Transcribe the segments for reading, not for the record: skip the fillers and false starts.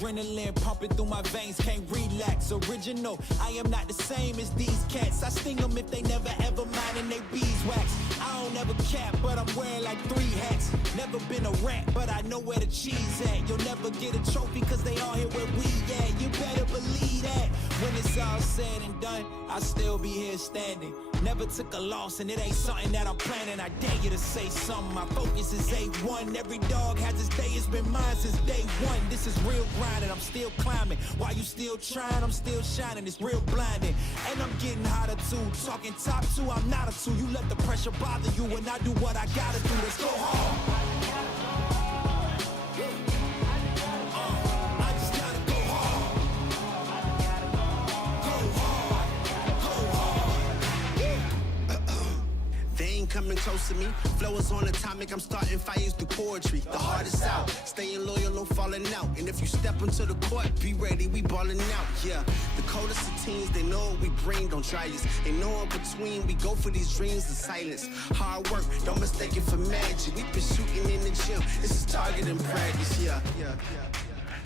Adrenaline pumping through my veins, can't relax. Original, I am not the same as these cats. I sting them if they never ever mind and they beeswax. I don't ever cap, but I'm wearing like 3 hats. Never been a rat, but I know where the cheese at. You'll never get a trophy cause they all here where we at. You better believe that. When it's all said and done, I'll still be here standing. Never took a loss and it ain't something that I'm planning. I dare you to say something, my focus is A1. Every dog has its day, it's been mine since day one. This is real grinding, I'm still climbing. While you still trying, I'm still shining. It's real blinding, and I'm getting hotter too. Talking top 2, I'm not a 2. You let the pressure bother you and I do what I gotta do. Let's go hard. I just gotta go hard. Go hard. Go hard. They ain't coming close to me. Flow is on atomic, I'm starting fires through poetry. The hardest out, staying loyal, no falling out. And if you step into the court, be ready, we balling out. Yeah, the coldest of teens, they know what we bring, don't try us. They know in between, we go for these dreams in silence. Hard work, don't mistake it for magic. We been shooting in the gym, this is target in practice, yeah.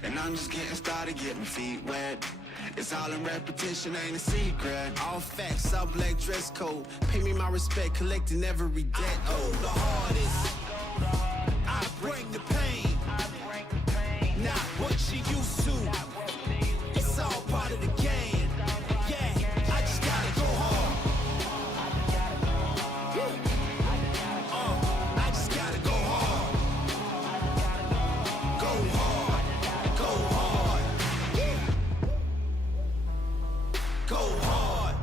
And I'm just getting started, getting my feet wet. It's all in repetition, ain't a secret. All facts, all black dress code. Pay me my respect, collecting every debt. I go the hardest. I bring the pain. Not what you used to. It's all part of the game. Yeah, I just gotta go hard. I just gotta go hard. Go hard. Go hard. Go hard.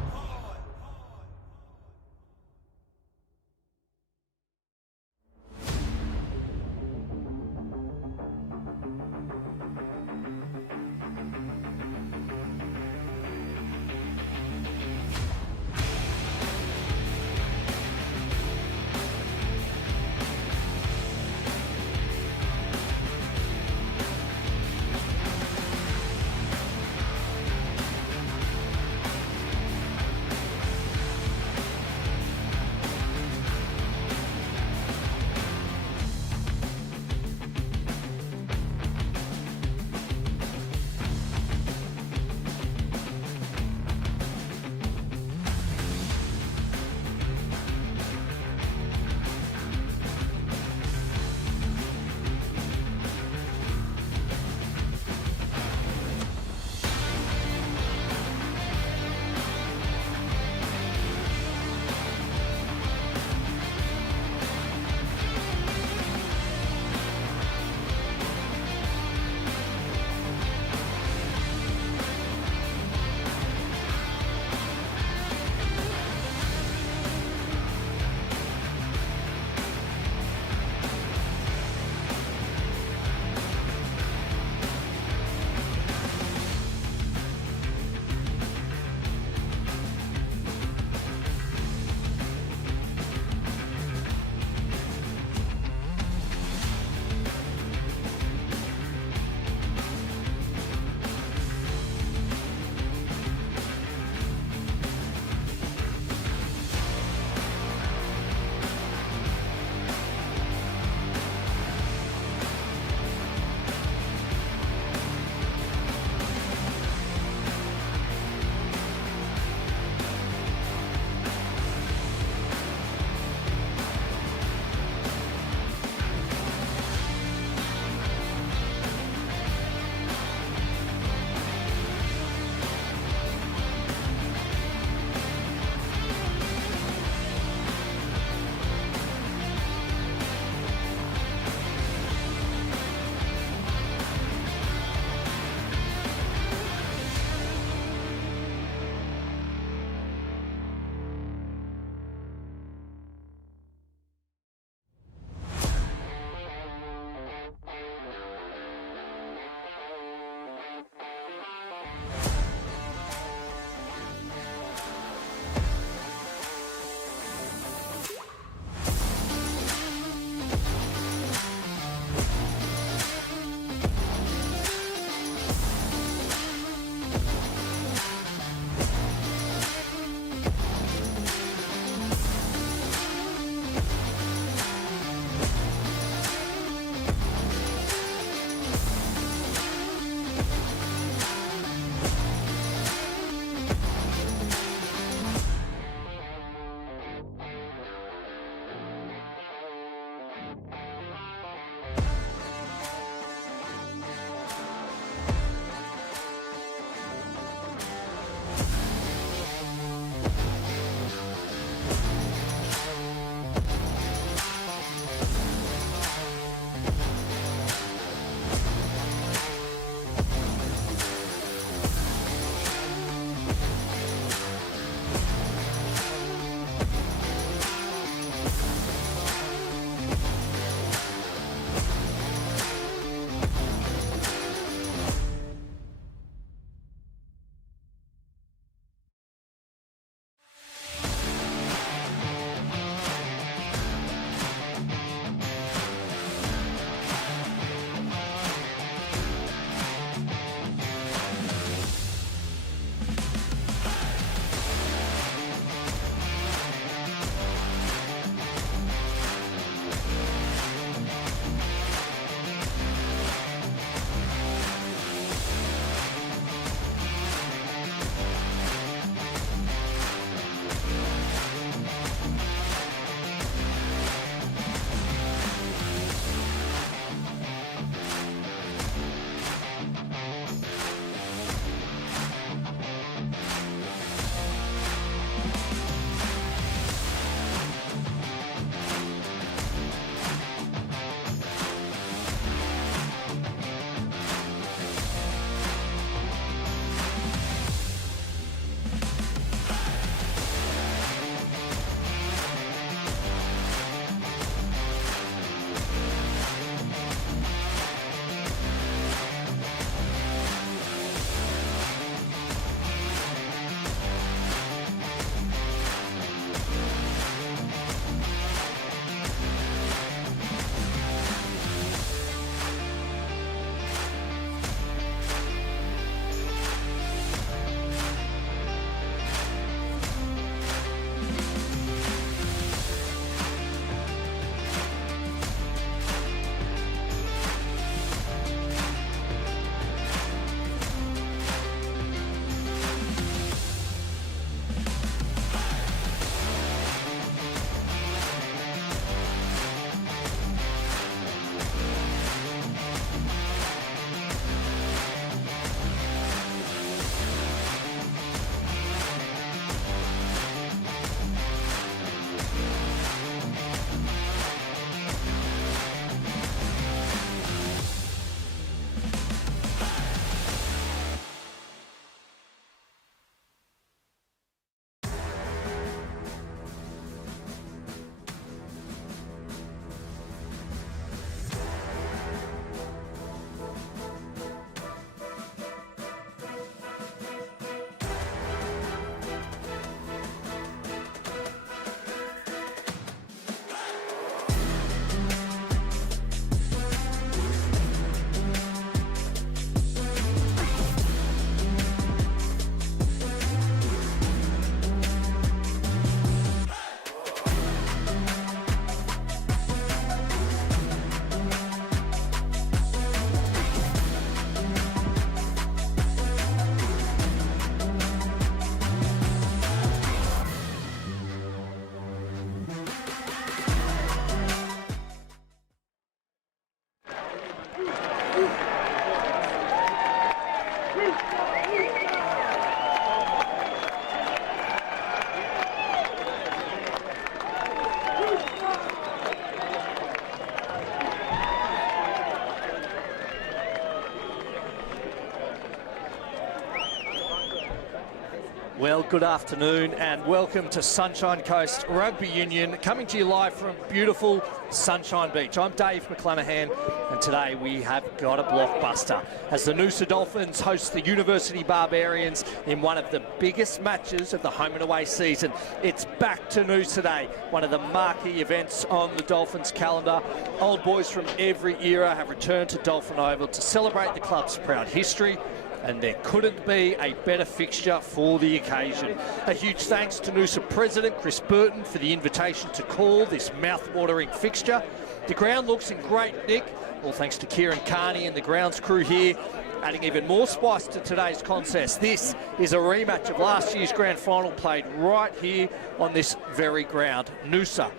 Well, good afternoon and welcome to Sunshine Coast Rugby Union, coming to you live from beautiful Sunshine Beach. I'm Dave McClanahan and today we have got a blockbuster as the Noosa Dolphins host the University Barbarians in one of the biggest matches of the home and away season. It's back to Noosa Day, one of the marquee events on the Dolphins calendar. Old boys from every era have returned to Dolphin Oval to celebrate the club's proud history, and there couldn't be a better fixture for the occasion. A huge thanks to Noosa President Chris Burton for the invitation to call this mouth-watering fixture. The ground looks in great nick, all thanks to Kieran Carney and the grounds crew here, adding even more spice to today's contest. This is a rematch of last year's grand final played right here on this very ground. Noosa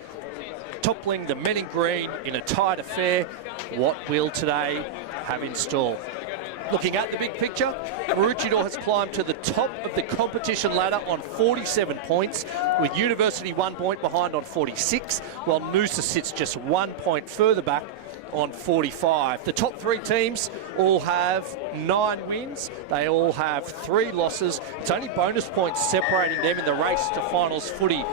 toppling the men in green in a tight affair. What will today have in store? Looking at the big picture, Maroochydore has climbed to the top of the competition ladder on 47 points, with University 1 point behind on 46, while Noosa sits just 1 point further back on 45. The top three teams all have 9 wins. They all have 3 losses. It's only bonus points separating them in the race to finals footy.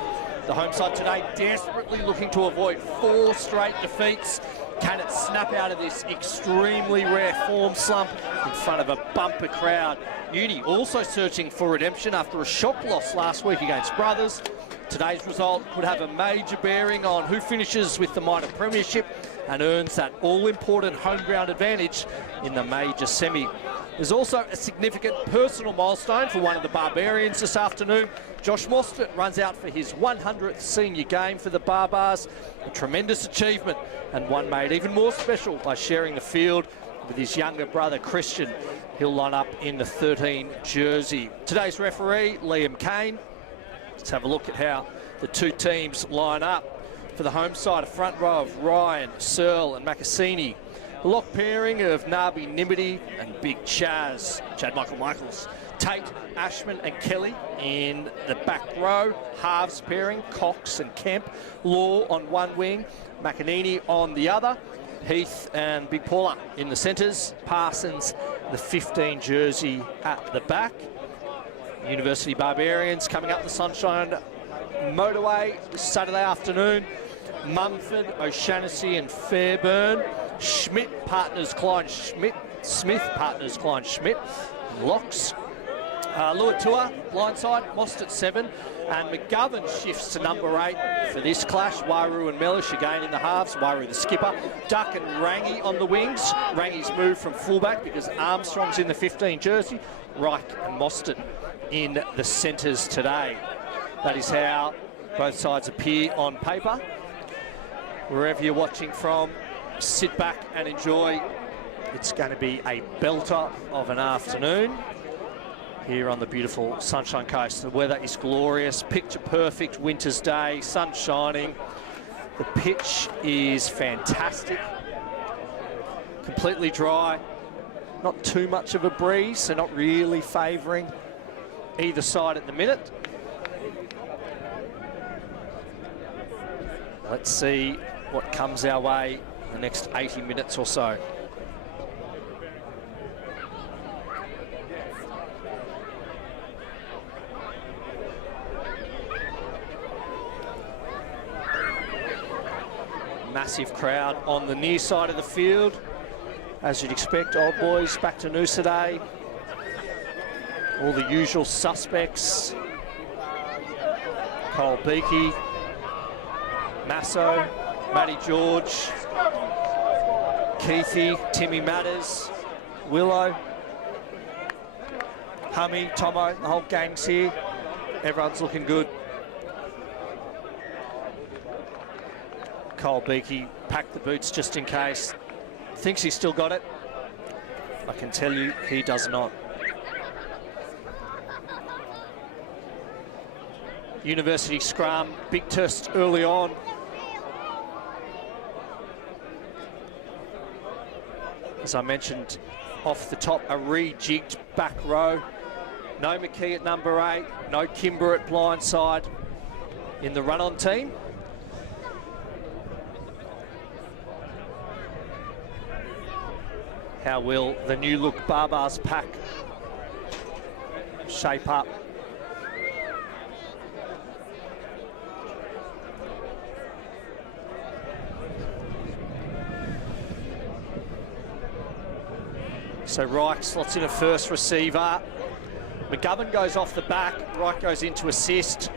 The home side today desperately looking to avoid 4 straight defeats. Can it snap out of this extremely rare form slump in front of a bumper crowd? Uni also searching for redemption after a shock loss last week against Brothers. Today's result could have a major bearing on who finishes with the minor premiership and earns that all-important home ground advantage in the major semi. There's also a significant personal milestone for one of the Barbarians this afternoon. Josh Mostert runs out for his 100th senior game for the Barbars. A tremendous achievement, and one made even more special by sharing the field with his younger brother Christian. He'll line up in the 13 jersey. Today's referee, Liam Kane. Let's have a look at how the two teams line up. For the home side, a front row of Ryan, Searle and Macassini. The lock pairing of Nabi Nimity and Big Chaz, Chad Michaels. Tate, Ashman and Kelly in the back row. Halves pairing, Cox and Kemp. Law on one wing, McEnany on the other. Heath and Big Paula in the centres. Parsons, the 15 jersey at the back. University Barbarians coming up the Sunshine Motorway this Saturday afternoon. Mumford, O'Shanassy and Fairburn. Schmidt partners Klein Schmidt. Smith partners Klein Schmidt. Locks. Luatua, blindside, Mostert 7, and McGovern shifts to number 8 for this clash. Wairu and Mellish again in the halves. Wairu the skipper. Duck and Rangi on the wings. Rangi's moved from fullback because Armstrong's in the 15 jersey. Reich and Mostert in the centres today. That is how both sides appear on paper. Wherever you're watching from, sit back and enjoy. It's going to be a belter of an afternoon here on the beautiful Sunshine Coast. The weather is glorious, picture perfect winter's day, sun shining. The pitch is fantastic, completely dry, not too much of a breeze, so not really favouring either side at the minute. Let's see what comes our way in the next 80 minutes or so. Massive crowd on the near side of the field. As you'd expect, old boys back to Noosa Day. All the usual suspects. Cole Beakey, Masso, Matty George, Keithy, Timmy Matters, Willow, Hummy, Tomo, the whole gang's here. Everyone's looking good. Cole Beakey packed the boots just in case. Thinks he's still got it. I can tell you he does not. University scrum, big test early on. As I mentioned off the top, a rejigged back row. No McKee at number 8, no Kimber at blindside in the run-on team. How will the new look Barbars pack shape up So Reich slots in a first receiver. McGovern goes off the back. Reich goes in to assist.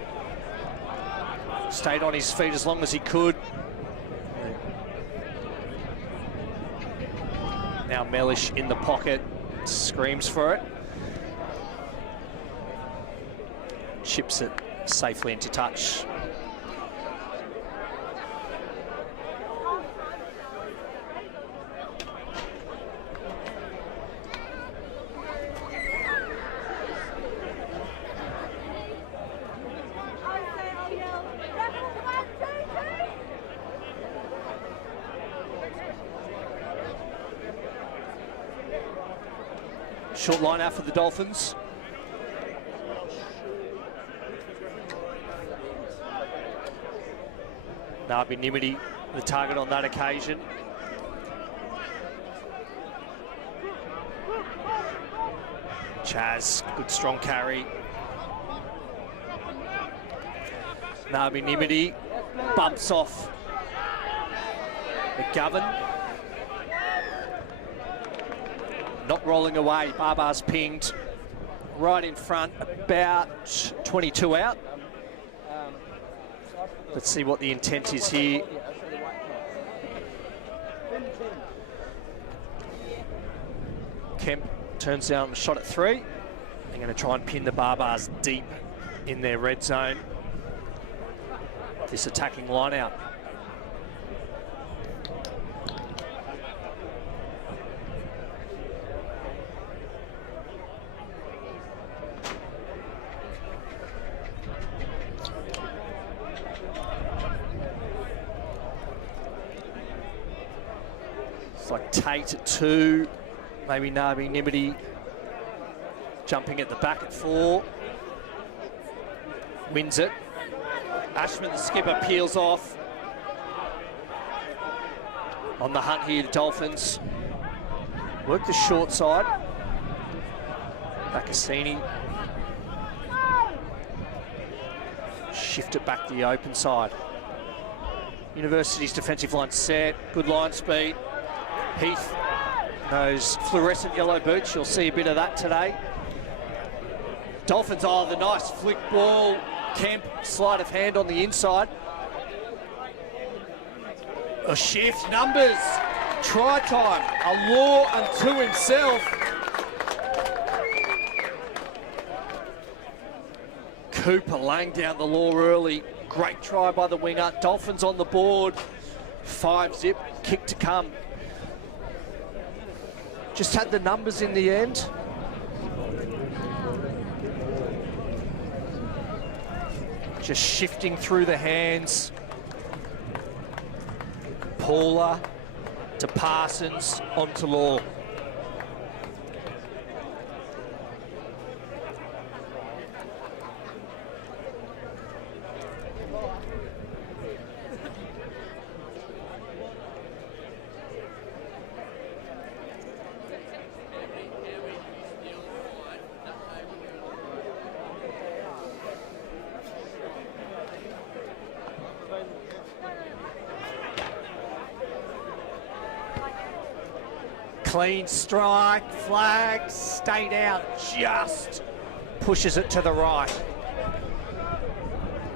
Stayed on his feet as long as he could. Now Mellish in the pocket, screams for it. Chips it safely into touch. Short line out for the Dolphins. Nabi Nimity, the target on that occasion. Chaz, good strong carry. Nabi Nimity bumps off McGovern. Not rolling away, Barbar's pinged right in front, about 22 out. Let's see what the intent is here. Kemp turns down a shot at 3. They're going to try and pin the Barbars deep in their red zone. This attacking line out. It's like Tate at 2, maybe Nabi Nimity jumping at the back at 4. Wins it. Ashman, the skipper, peels off. On the hunt here, the Dolphins. Work the short side. Baccassini. Shift it back to the open side. University's defensive line set. Good line speed. Heath, those fluorescent yellow boots, you'll see a bit of that today. Dolphins, oh, the nice flick ball. Kemp, sleight of hand on the inside. A shift, numbers, try time, a law unto himself. Cooper laying down the law early. Great try by the winger. Dolphins on the board. 5-zip, kick to come. Just had the numbers in the end. Just shifting through the hands. Paula to Parsons, onto Law. Clean strike, flag, stayed out, just pushes it to the right.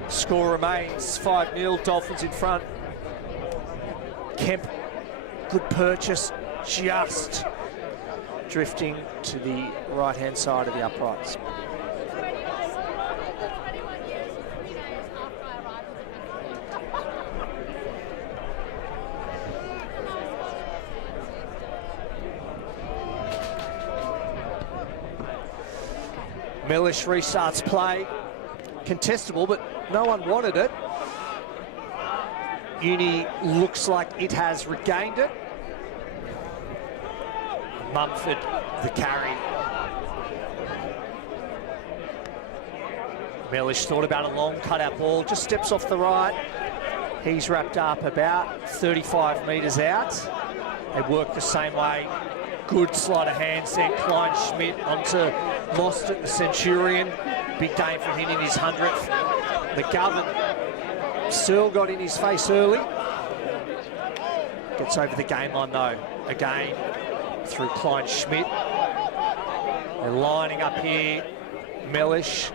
Score remains 5-0, Dolphins in front. Kemp, good purchase, just drifting to the right-hand side of the uprights. Mellish restarts play. Contestable, but no one wanted it. Uni looks like it has regained it. Mumford, the carry. Mellish thought about a long cutout ball, just steps off the right. He's wrapped up about 35 metres out. They work the same way. Good sleight of hand, sent Klein Schmidt onto Mostert, the Centurion. Big game for him in his 100th. McGovern, Searle got in his face early. Gets over the game line though. Again, through Klein Schmidt. They're lining up here. Mellish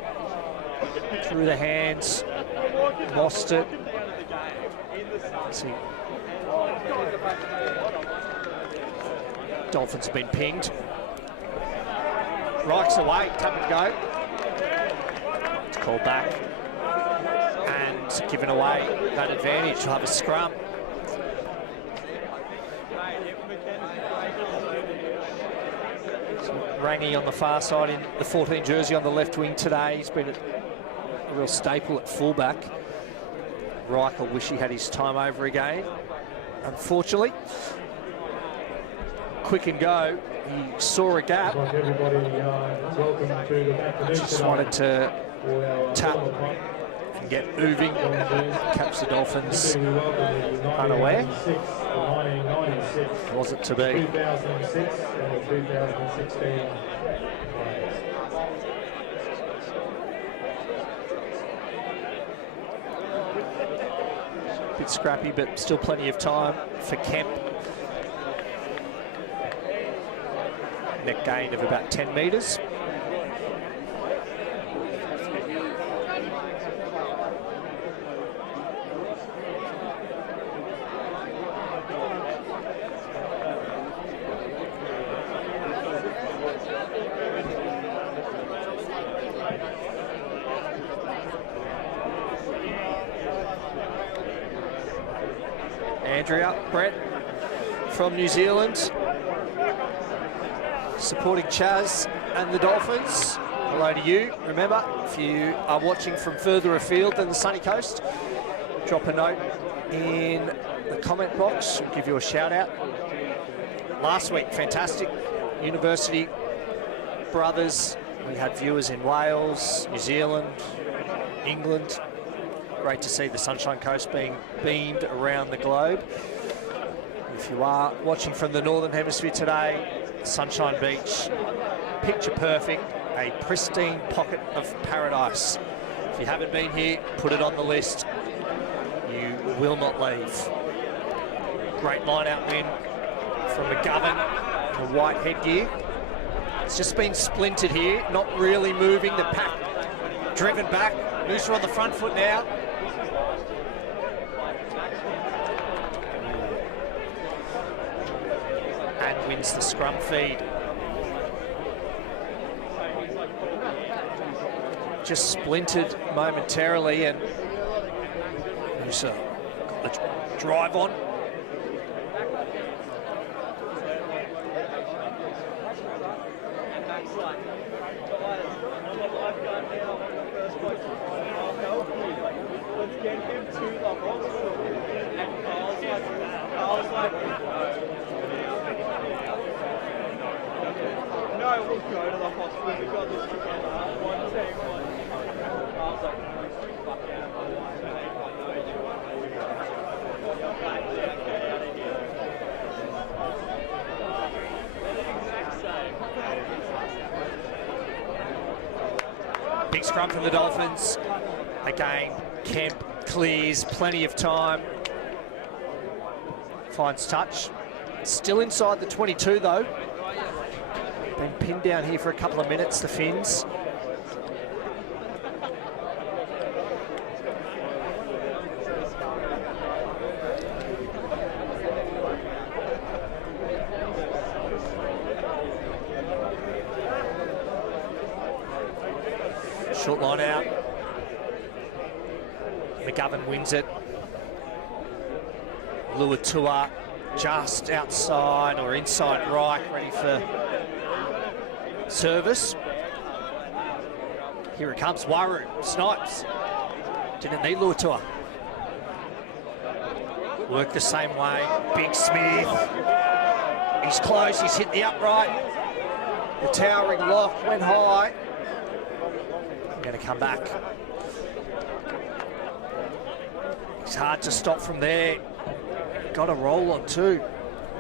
through the hands. Lost it. See. Dolphins have been pinged. Reich's away, tap and go. It's called back. And given away that advantage to have a scrum. Rangi on the far side in the 14 jersey on the left wing today. He's been a real staple at fullback. Reich will wish he had his time over again, unfortunately. Quick and go, he saw a gap. Just wanted to tap and get moving, catch the Dolphins unaware. Wasn't to be. 2006 and 2016. Bit scrappy, but still plenty of time for Kemp. Net gain of about 10 metres. Andrea, Brett from New Zealand, supporting Chaz and the Dolphins. Hello to you. Remember, if you are watching from further afield than the sunny coast, drop a note in the comment box. We'll give you a shout out. Last week, fantastic. University brothers. We had viewers in Wales, New Zealand, England. Great to see the Sunshine Coast being beamed around the globe. If you are watching from the Northern Hemisphere today, Sunshine Beach, picture perfect, a pristine pocket of paradise. If you haven't been here, put it on the list. You will not leave. Great line-out win from McGovern, the white headgear. It's just been splintered here, not really moving. The pack driven back. Noosa on the front foot now. And wins the scrum feed. Just splintered momentarily, and Noosa got the drive on. Big scrum from the Dolphins. Again, Kemp clears, plenty of time. Finds touch. Still inside the 22 though. Been pinned down here for a couple of minutes, the Finns. Short line out. McGovern wins it. Luatua just outside or inside right, ready for service. Here it comes, Waru, snipes. Didn't need Luatua. Worked the same way, Big Smith. He's close, he's hit the upright. The towering lock went high. Going to come back. It's hard to stop from there. Got a roll on too.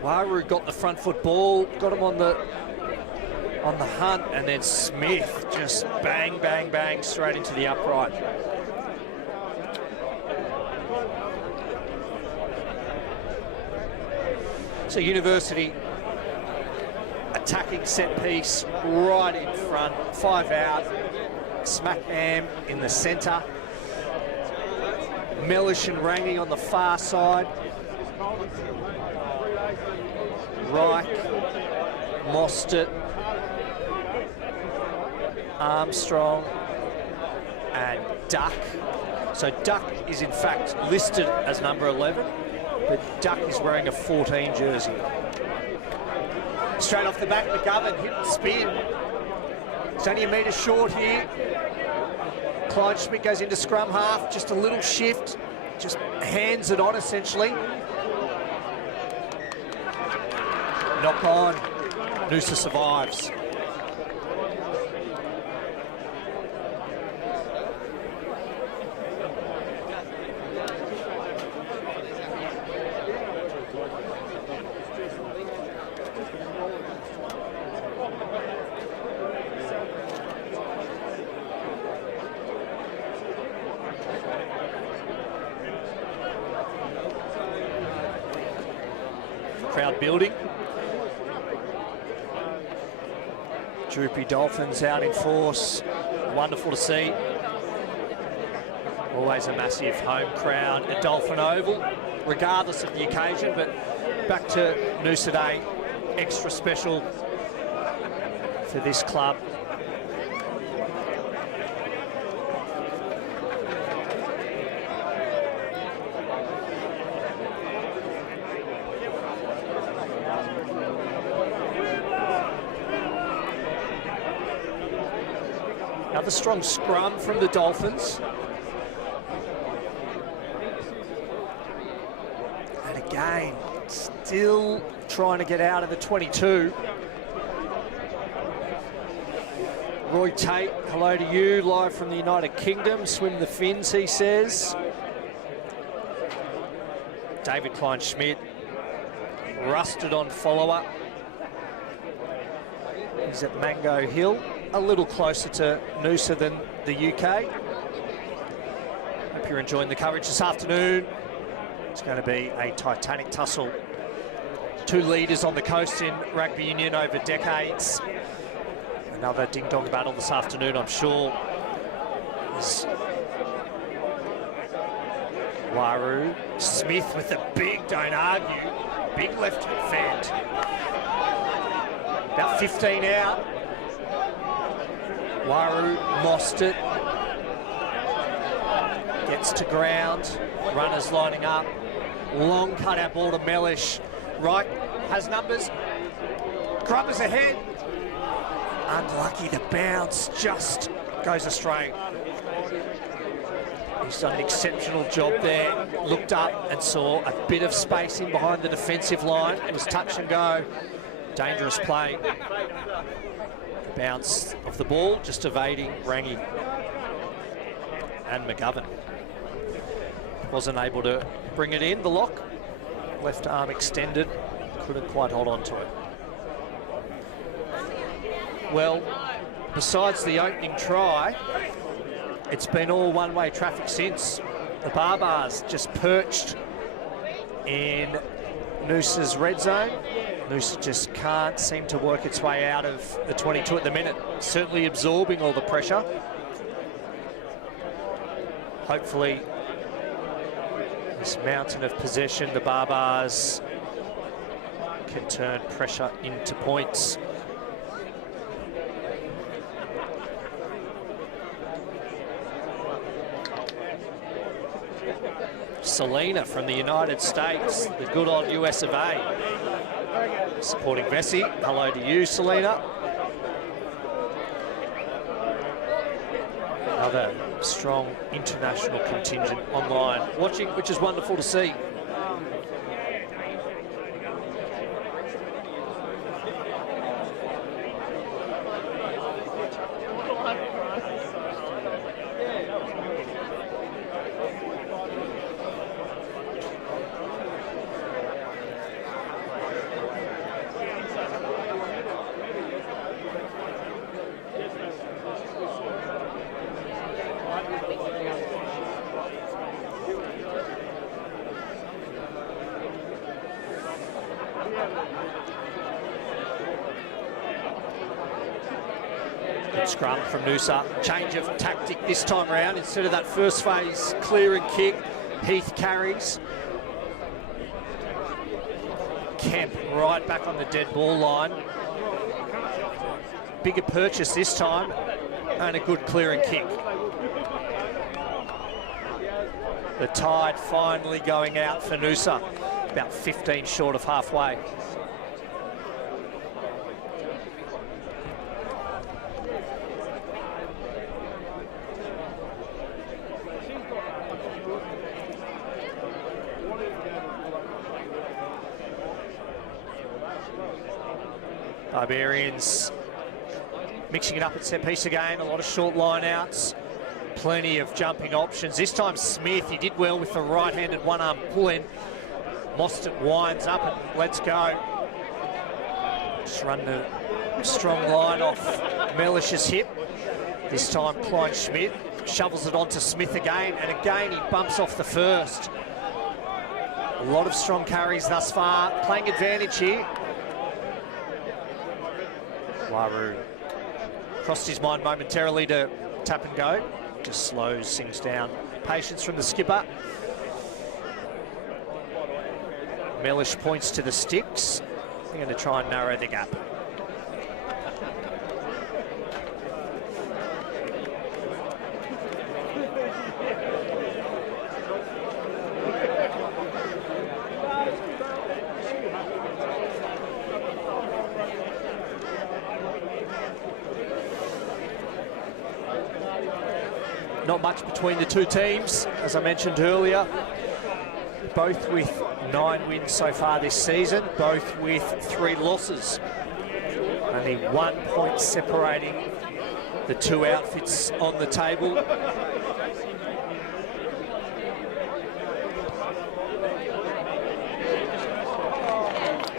Waru got the front foot ball, got him on the hunt, and then Smith just bang, bang, bang straight into the upright. So University, a attacking set piece right in front, 5 out, smack bam in the centre. Mellish and Rangi on the far side. Reich, Mostert, Armstrong and Duck. So Duck is in fact listed as number 11, but Duck is wearing a 14 jersey. Straight off the back, McGovern hit and spin. It's only a metre short here. Kleinschmidt goes into scrum half, just a little shift, just hands it on essentially. Knock on, Noosa survives. Crowd building. Droopy Dolphins out in force. Wonderful to see. Always a massive home crowd at Dolphin Oval, regardless of the occasion, but back to Noosa Day, extra special for this club. Another strong scrum from the Dolphins. And again, still trying to get out of the 22. Roy Tate, hello to you, live from the United Kingdom. Swim the fins, he says. David Kleinschmidt, rusted on follower. He's at Mango Hill. A little closer to Noosa than the UK. Hope you're enjoying the coverage this afternoon. It's going to be a titanic tussle. Two leaders on the coast in rugby union over decades. Another ding-dong battle this afternoon, I'm sure. Is Waru. Smith with the big, don't argue, big left fend. About 15 out. Waru, Mostert gets to ground, runners lining up, long cut-out ball to Mellish. Reich has numbers, Grubbers ahead. Unlucky, the bounce just goes astray. He's done an exceptional job there, looked up and saw a bit of space in behind the defensive line. It was touch and go, dangerous play. Bounce of the ball, just evading Rangi and McGovern. Wasn't able to bring it in, the lock. Left arm extended, couldn't quite hold on to it. Well, besides the opening try, it's been all one-way traffic since. The Barbars just perched in Noosa's red zone. Noosa just can't seem to work its way out of the 22 at the minute. Certainly absorbing all the pressure. Hopefully, this mountain of possession, the Barbars can turn pressure into points. Selena from the United States, the good old US of A. Supporting Vessi. Hello to you, Selena. Another strong international contingent online watching, which is wonderful to see. Good scrum from Noosa. Change of tactic this time around. Instead of that first phase clear and kick, Heath carries. Kemp right back on the dead ball line. Bigger purchase this time and a good clear and kick. The tide finally going out for Noosa. About 15 short of halfway. Barbarians mixing it up at set piece again, a lot of short line outs, plenty of jumping options. This time Smith, he did well with the right-handed one-arm pull-in. Mostert winds up and let's go. Just run the strong line off Mellish's hip. This time Klein Schmidt shovels it onto Smith again, and again he bumps off the first. A lot of strong carries thus far, playing advantage here. Waru crossed his mind momentarily to tap and go. Just slows things down. Patience from the skipper. Mellish points to the sticks. They're going to try and narrow the gap. Not much between the two teams, as I mentioned earlier. Both with 9 wins so far this season, both with 3 losses. Only 1 point separating the two outfits on the table.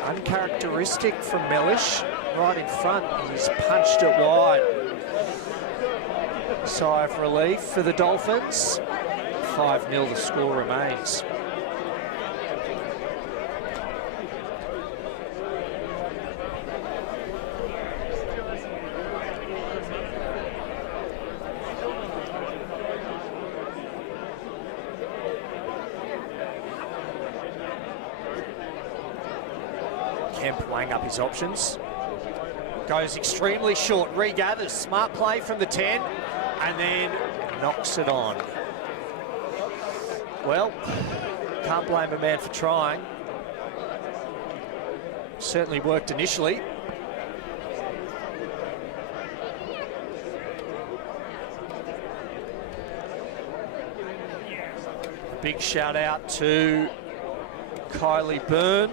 Uncharacteristic from Mellish, right in front. He's punched it wide. Sigh of relief for the Dolphins. 5-0 the score remains. Kemp weighing up his options. Goes extremely short, regathers, smart play from the 10. And then knocks it on. Well, can't blame a man for trying. Certainly worked initially. A big shout out to Kylie Byrne,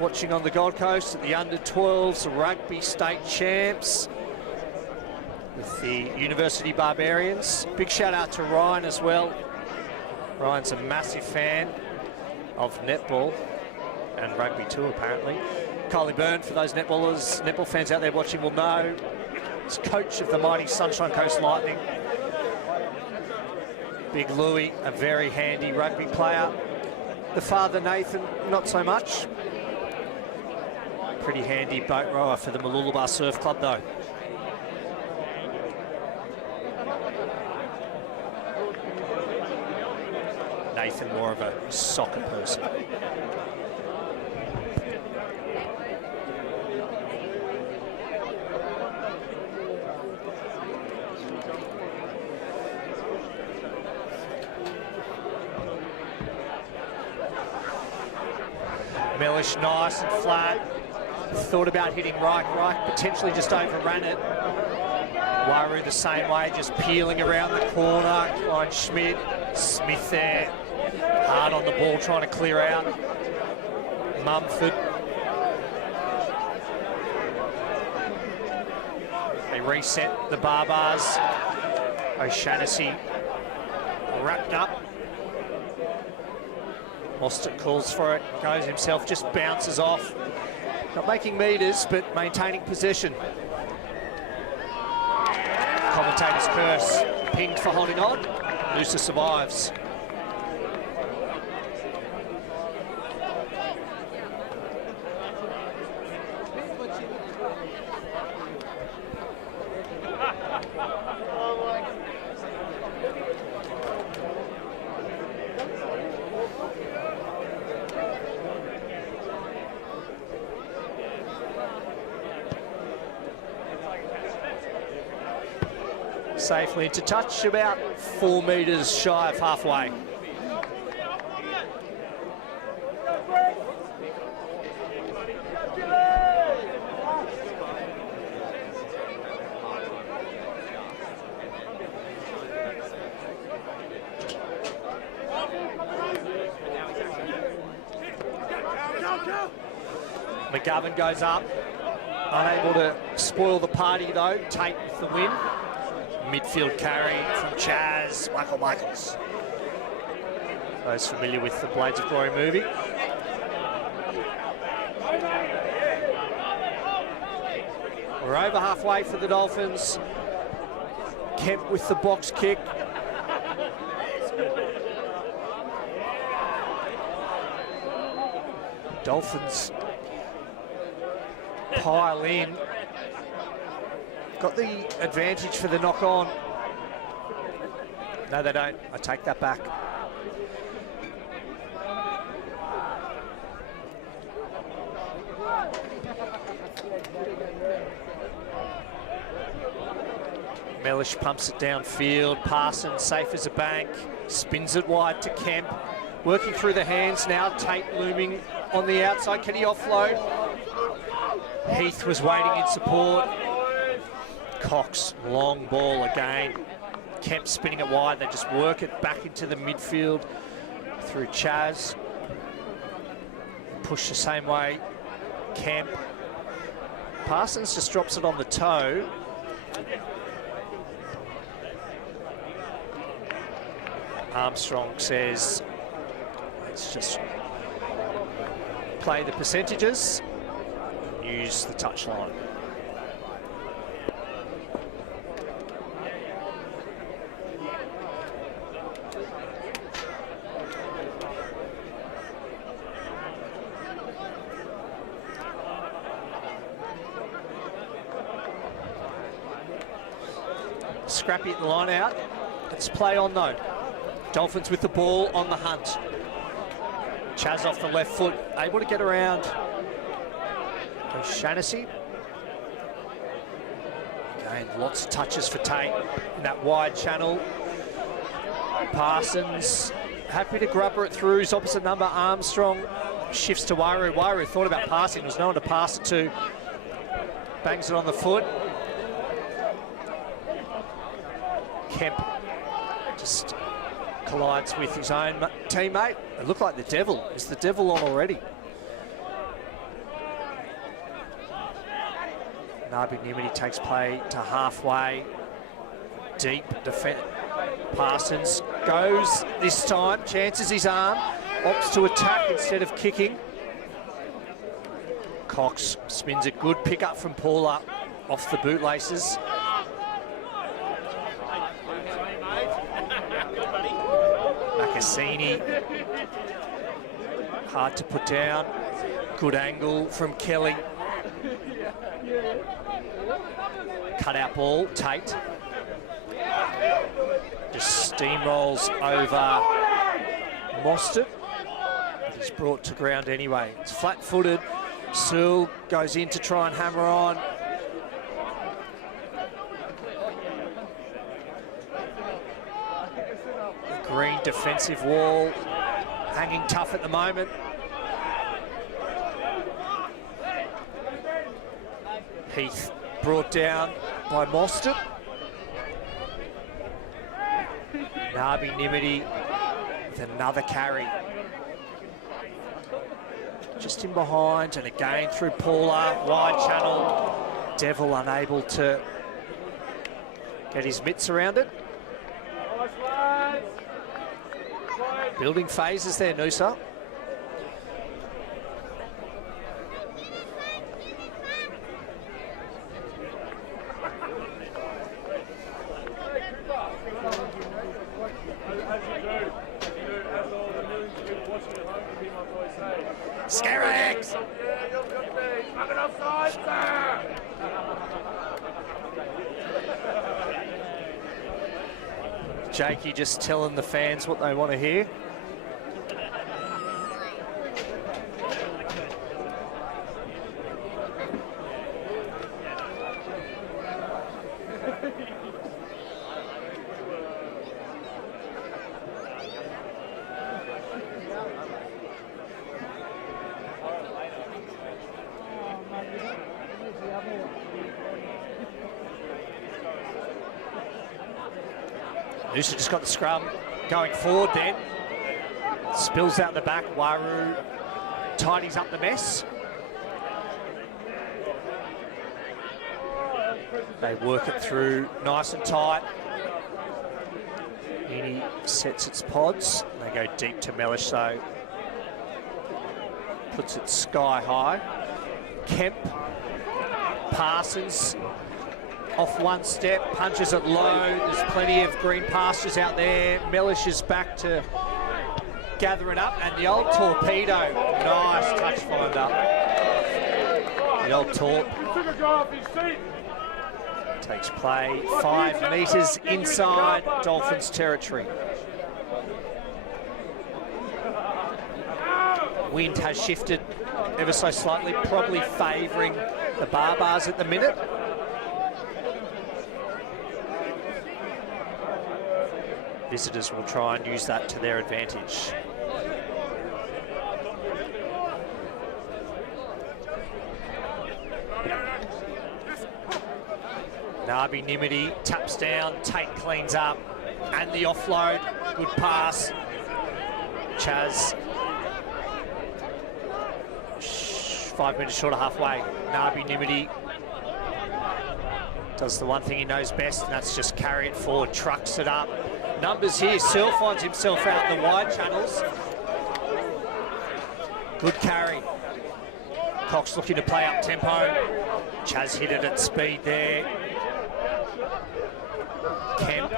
watching on the Gold Coast at the under-12s rugby state champs with the University Barbarians. Big shout out to Ryan as well. Ryan's a massive fan of netball and rugby too, apparently. Kylie Byrne, for those netball fans out there watching will know, is coach of the mighty Sunshine Coast Lightning. Big Louie, a very handy rugby player. The father, Nathan, not so much. Pretty handy boat rower for the Mooloolaba Surf Club, though. Nathan more of a soccer person. Mellish nice and flat. Thought about hitting right, potentially just overran it. Waru the same way, just peeling around the corner. Klein Schmidt, Smith there. Hard on the ball, trying to clear out. Mumford. They reset the Barbars. O'Shaughnessy wrapped up. Mostert calls for it, goes himself, just bounces off. Not making meters, but maintaining possession. Commentator's curse, pinged for holding on. Noosa survives. Safely into touch, about 4 metres shy of halfway. McGovern goes up, unable to spoil the party though. Tate with the win. Midfield carry from Chaz, Michael Michaels. Those familiar with the Blades of Glory movie. We're over halfway for the Dolphins. Kemp with the box kick. Dolphins pile in. Got the advantage for the knock on. No, they don't. I take that back. Mellish pumps it downfield. Parsons safe as a bank. Spins it wide to Kemp. Working through the hands now. Tate looming on the outside. Can he offload? Heath was waiting in support. Cox, long ball again. Kemp spinning it wide. They just work it back into the midfield through Chaz. Push the same way. Kemp. Parsons just drops it on the toe. Armstrong says, let's just play the percentages, use the touchline. Scrappy at the line out. Let's play on though. Dolphins with the ball on the hunt. Chaz off the left foot, able to get around O'Shaughnessy. Again, lots of touches for Tate in that wide channel. Parsons happy to grubber it through his opposite number. Armstrong shifts to Wairu. Wairu thought about passing, there's no one to pass it to. Bangs it on the foot. Kemp just collides with his own teammate. It looked like the devil. Is the devil on already? Nabinimity takes play to halfway. Deep defense. Parsons goes this time, chances his arm, opts to attack instead of kicking. Cox spins a good pick up from Paula off the bootlaces. Cassini, hard to put down. Good angle from Kelly. Cut out ball, Tate. Just steamrolls over Mostert. He's brought to ground anyway. It's flat-footed. Sewell goes in to try and hammer on. Green defensive wall, hanging tough at the moment. Heath brought down by Mostert. Nabinimity with another carry. Just in behind, and again through Paula, wide channel. Devil unable to get his mitts around it. Building phases there, Noosa. Scarix! Jakey just telling the fans what they want to hear. Noosa just got the scrum going forward then. Spills out the back. Waru tidies up the mess. They work it through nice and tight. Uni sets its pods. They go deep to Mellish, though. Puts it sky high. Kemp passes off one step, punches it low. There's plenty of green pastures out there. Mellish is back to gather it up, and the old torpedo. Nice touch find up. The old torp takes play 5 metres inside Dolphins territory. Wind has shifted ever so slightly, probably favouring the Barbars at the minute. Visitors will try and use that to their advantage. Nabi Nimity taps down, Tate cleans up, and the offload, good pass. Chaz, 5 metres short of halfway. Nabi Nimity does the one thing he knows best, and that's just carry it forward, trucks it up. Numbers here, Searle finds himself out in the wide channels. Good carry. Cox looking to play up tempo. Chaz hit it at speed there. Kemp,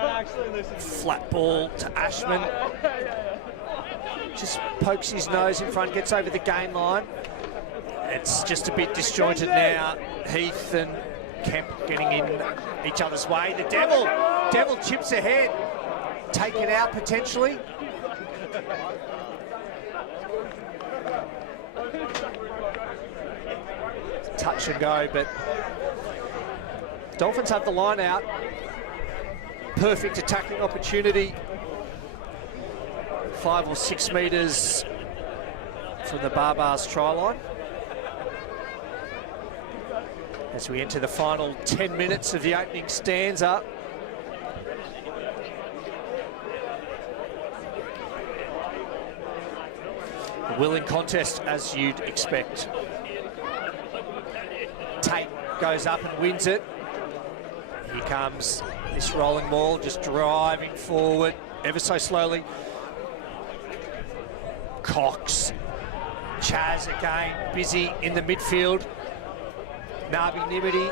flat ball to Ashman. Just pokes his nose in front, gets over the gain line. It's just a bit disjointed now. Heath and Kemp getting in each other's way. The Devil chips ahead. Taken out potentially. Touch and go, but Dolphins have the line out. Perfect attacking opportunity. 5 or 6 metres from the Barbars try line. As we enter the final 10 minutes of the opening stanza. A willing contest, as you'd expect. Tate goes up and wins it. Here comes this rolling ball, just driving forward ever so slowly. Cox, Chaz again, busy in the midfield. Nabi Nimity,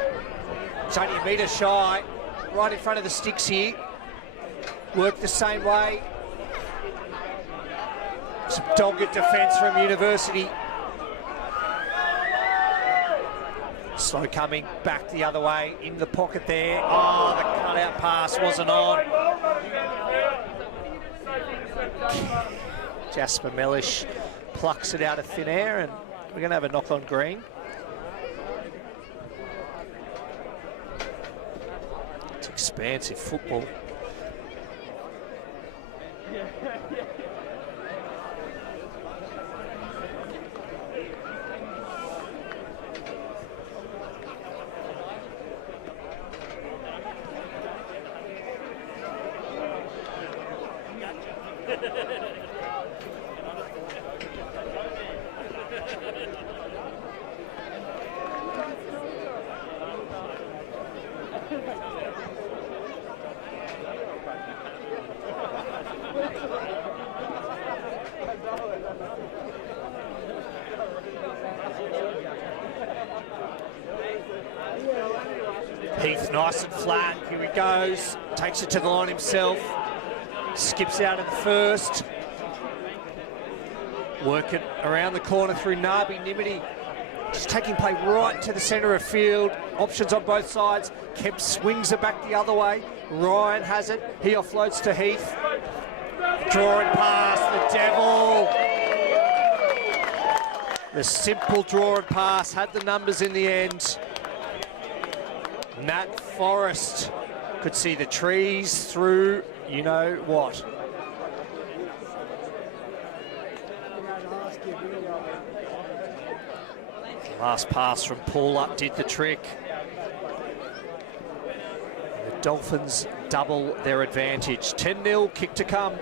it's only a metre shy, right in front of the sticks here. Work the same way. Some dogged defence from University. Slow coming back the other way, in the pocket there. Oh, the cut-out pass wasn't on. Jasper Mellish plucks it out of thin air, and we're going to have a knock on green. It's expansive football. Heath nice and flat, here he goes, takes it to the line himself, skips out of the first. Working around the corner through Nabi Nimity, just taking play right to the centre of field, options on both sides. Kemp swings it back the other way, Ryan has it, he offloads to Heath. Drawing pass, the Devil. The simple draw and pass had the numbers in the end. Nat Forrest could see the trees through you know what. Last pass from Paul up did the trick. The Dolphins double their advantage. 10-0, kick to come.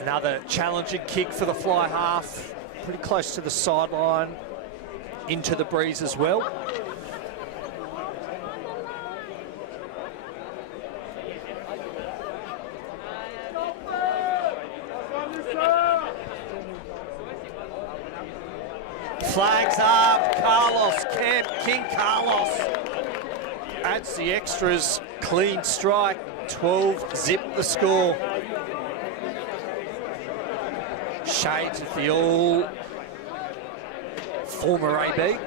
Another challenging kick for the fly half, pretty close to the sideline, into the breeze as well. Flags up, Carlos Kemp, King Carlos adds the extras, clean strike, 12, zip the score. Shades of the all former AB.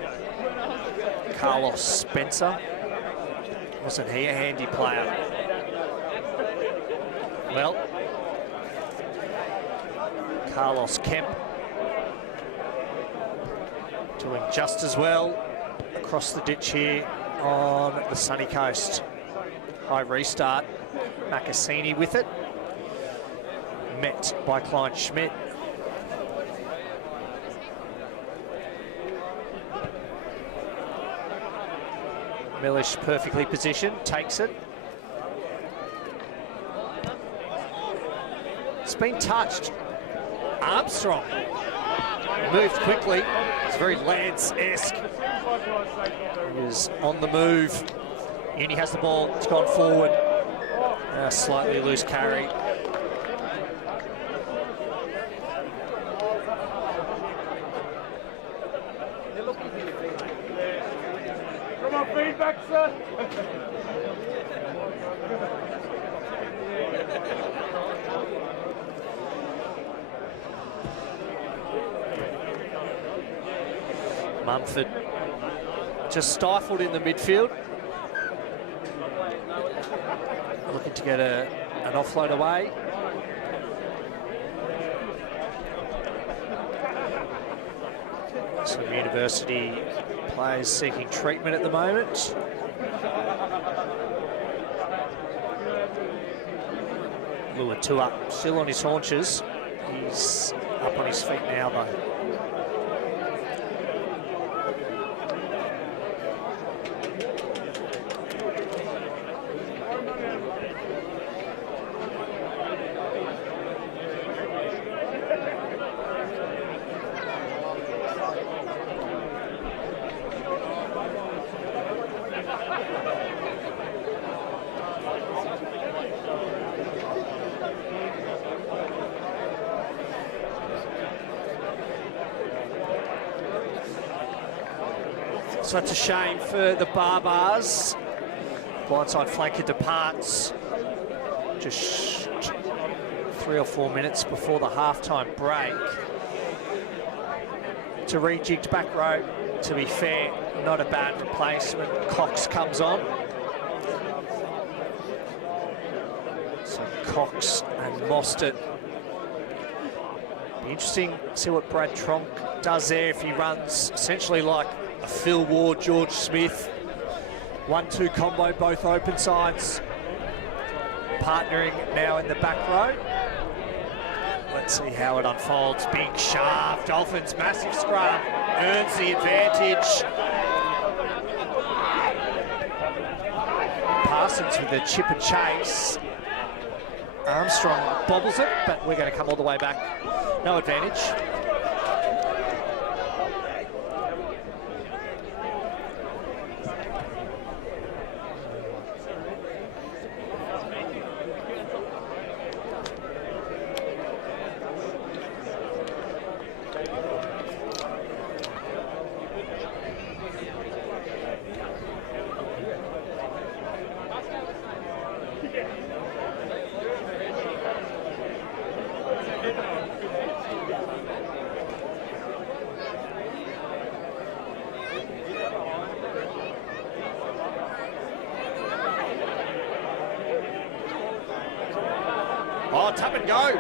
Carlos Spencer. Wasn't he a handy player? Well, Carlos Kemp doing just as well across the ditch here on the sunny coast. High restart. Macassini with it. Met by Klein Schmidt. Millish perfectly positioned, takes it. It's been touched. Armstrong moved quickly. It's very Lance-esque. He is on the move. Uni has the ball, it's gone forward. Slightly loose carry. Feedback, sir. Mumford just stifled in the midfield. Looking to get an offload away. Some university players seeking treatment at the moment. Luatua still on his haunches. He's up on his feet now though. So it's a shame for the Barbars. Blindside flanker departs just 3 or 4 minutes before the halftime break. It's a rejigged back row. To be fair, not a bad replacement. Cox comes on. So Cox and Mostert. Be interesting to see what Brad Tronk does there if he runs essentially like a Phil Ward, George Smith, 1-2 combo, both open sides, partnering now in the back row. Let's see how it unfolds. Big shaft, Dolphins massive scrum, earns the advantage. Parsons with a chip and chase. Armstrong bobbles it, but we're going to come all the way back. No advantage. tap and go.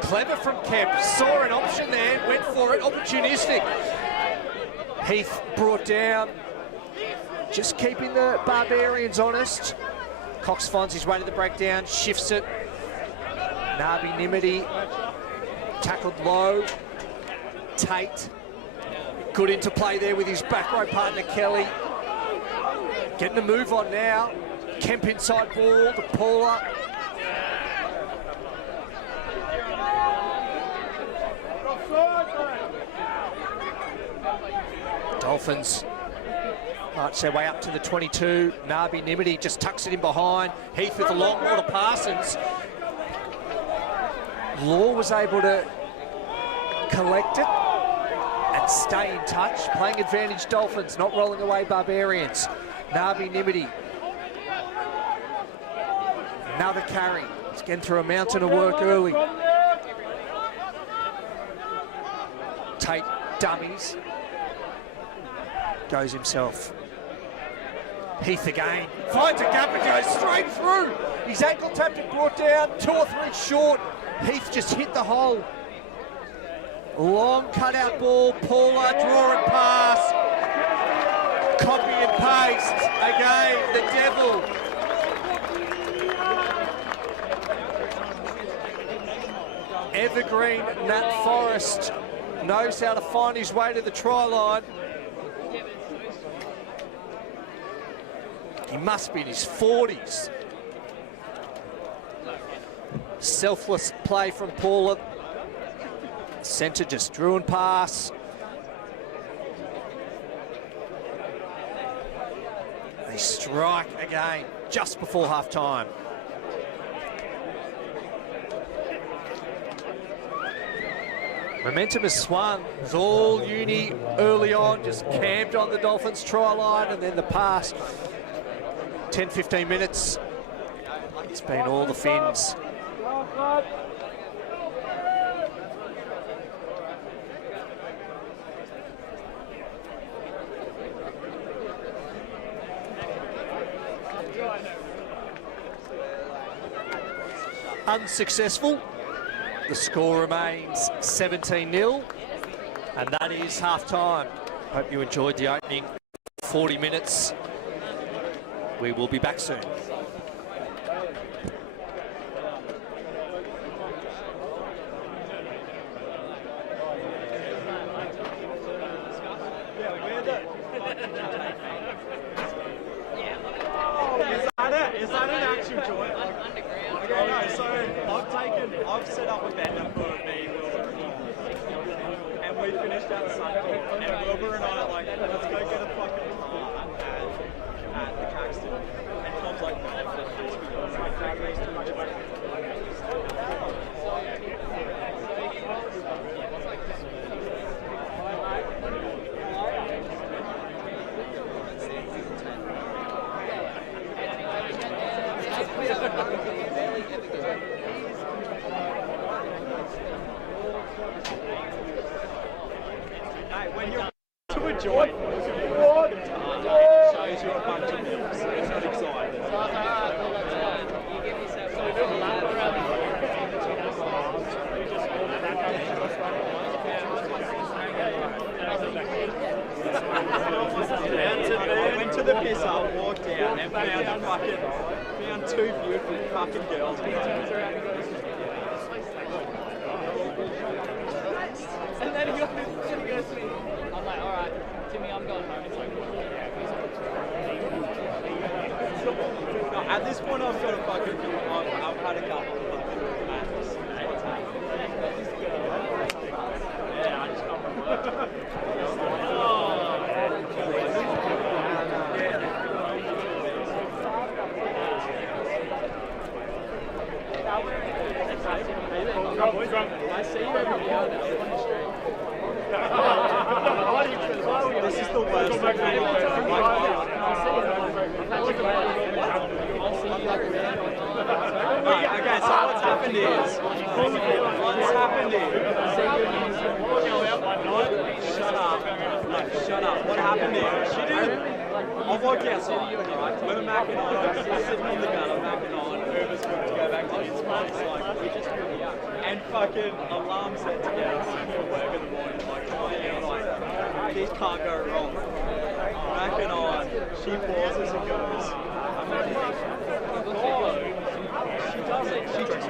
Clever from Kemp, saw an option there, went for it, opportunistic. Heath brought down, just keeping the Barbarians honest. Cox finds his way to the breakdown, shifts it. Nabi Nimity tackled low. Tate, good interplay there with his back row partner Kelly. Getting the move on now. Kemp inside ball to Paula. Dolphins march their way up to the 22. Nabi Nimity just tucks it in behind. Heath with a long ball to Parsons. Law was able to collect it and stay in touch. Playing advantage Dolphins, not rolling away Barbarians. Nabi Nimity. Another carry. He's getting through a mountain of work early. Tate dummies. Goes himself. Heath again. Finds a gap and goes straight through. His ankle tapped and brought down. 2 or 3 short. Heath just hit the hole. Long cutout ball. Paula, draw and pass. Copy and paste. Again, the devil. Evergreen Nat Forrest knows how to find his way to the try line. He must be in his 40s. Selfless play from Paula. Centre just drew and pass. They strike again just before half time. Momentum has swung. It was all Uni early on, just camped on the Dolphins' try line, and then the pass. 10-15 minutes. It's been all the Finns. Unsuccessful. The score remains 17-0, and that is half-time. Hope you enjoyed the opening 40 minutes. We will be back soon. Is that an actual joint? Okay, no, so I've set up a vendor for me, Wilbur, and we finished out Sunday, and Wilbur and I are like, let's go get a fucking car at the Caxton, and Tom's like, no, it's too much money. When you're to a joint, it shows you a bunch of milks. It's not exciting. I went to the piss up, walked out, and found 2 beautiful fucking girls. And then he goes to me. I'm like, all right, Timmy, I'm going home. It's like, no, at this point, I've got a fucking. I've had a couple of fucking matches. Yeah, I just come from work. I see you every day on the street. This is the worst thing. Okay, so what's happened is... Shut up. No, shut up. What happened is... I've walked outside, right? When I'm macking on, I'm sitting on the gun, I'm macking on, Uber's booked to go back to his place, and fucking alarm set to get us for work in the morning, like, I'm like, this can't go wrong. Macking on, she pauses and goes, she doesn't, she just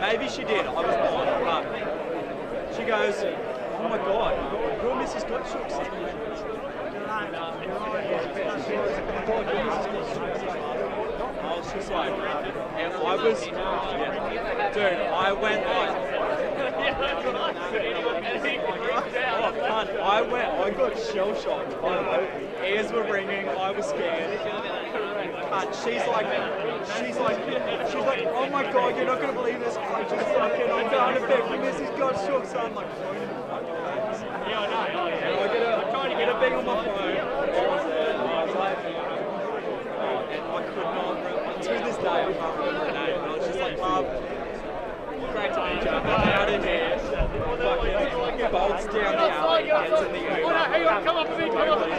maybe she did, I was born, but she goes, oh my god, your missus got shook. I was just like, and I was, yeah, dude, I went like, I got shell shocked. Ears were ringing, I was scared. She's like, oh my god, you're not gonna believe this. I just fucking, I'm down to bed, my missus got shook, so I'm like, I'm trying to get a big on my phone. And I could not, to this day, I can't remember her name. And I was just like, Mum, great to meet you. I'm out of here. Fucking bolts down the alley, gets in the Uber. Hang on, come up with me, come up with me.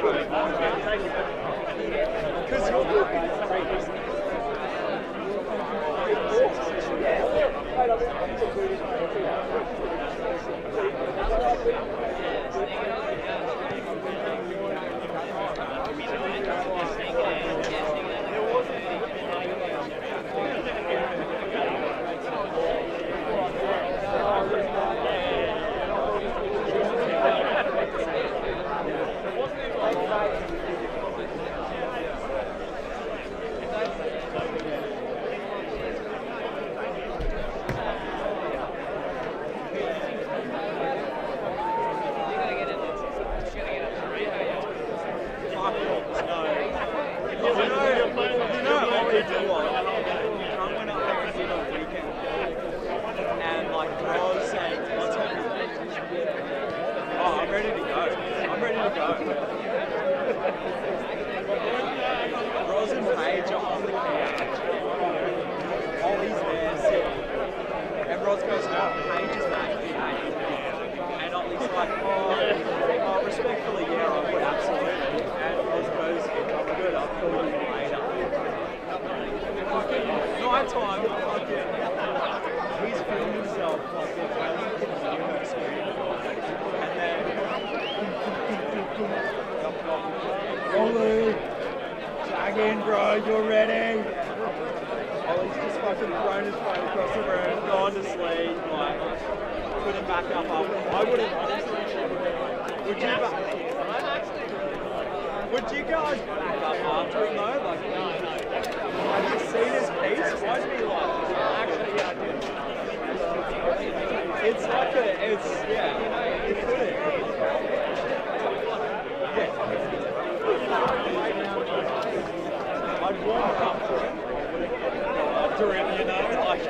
Because you're respectfully, yeah, I would absolutely. And Roz goes, I'm good, I'll call you later. Night time, fucking, he's filming himself, fucking, on the screen. And then, Ollie, tag in, bro, you're ready. Ollie's just fucking thrown his phone across the room, gone to sleep, like, couldn't back up after. I would have honestly. Would you guys back up after him though? Like, have you seen his piece? Why is he like? Actually, yeah, I did. It's like yeah, you couldn't. Yeah. I'd warm her up for him. After him, you know, like.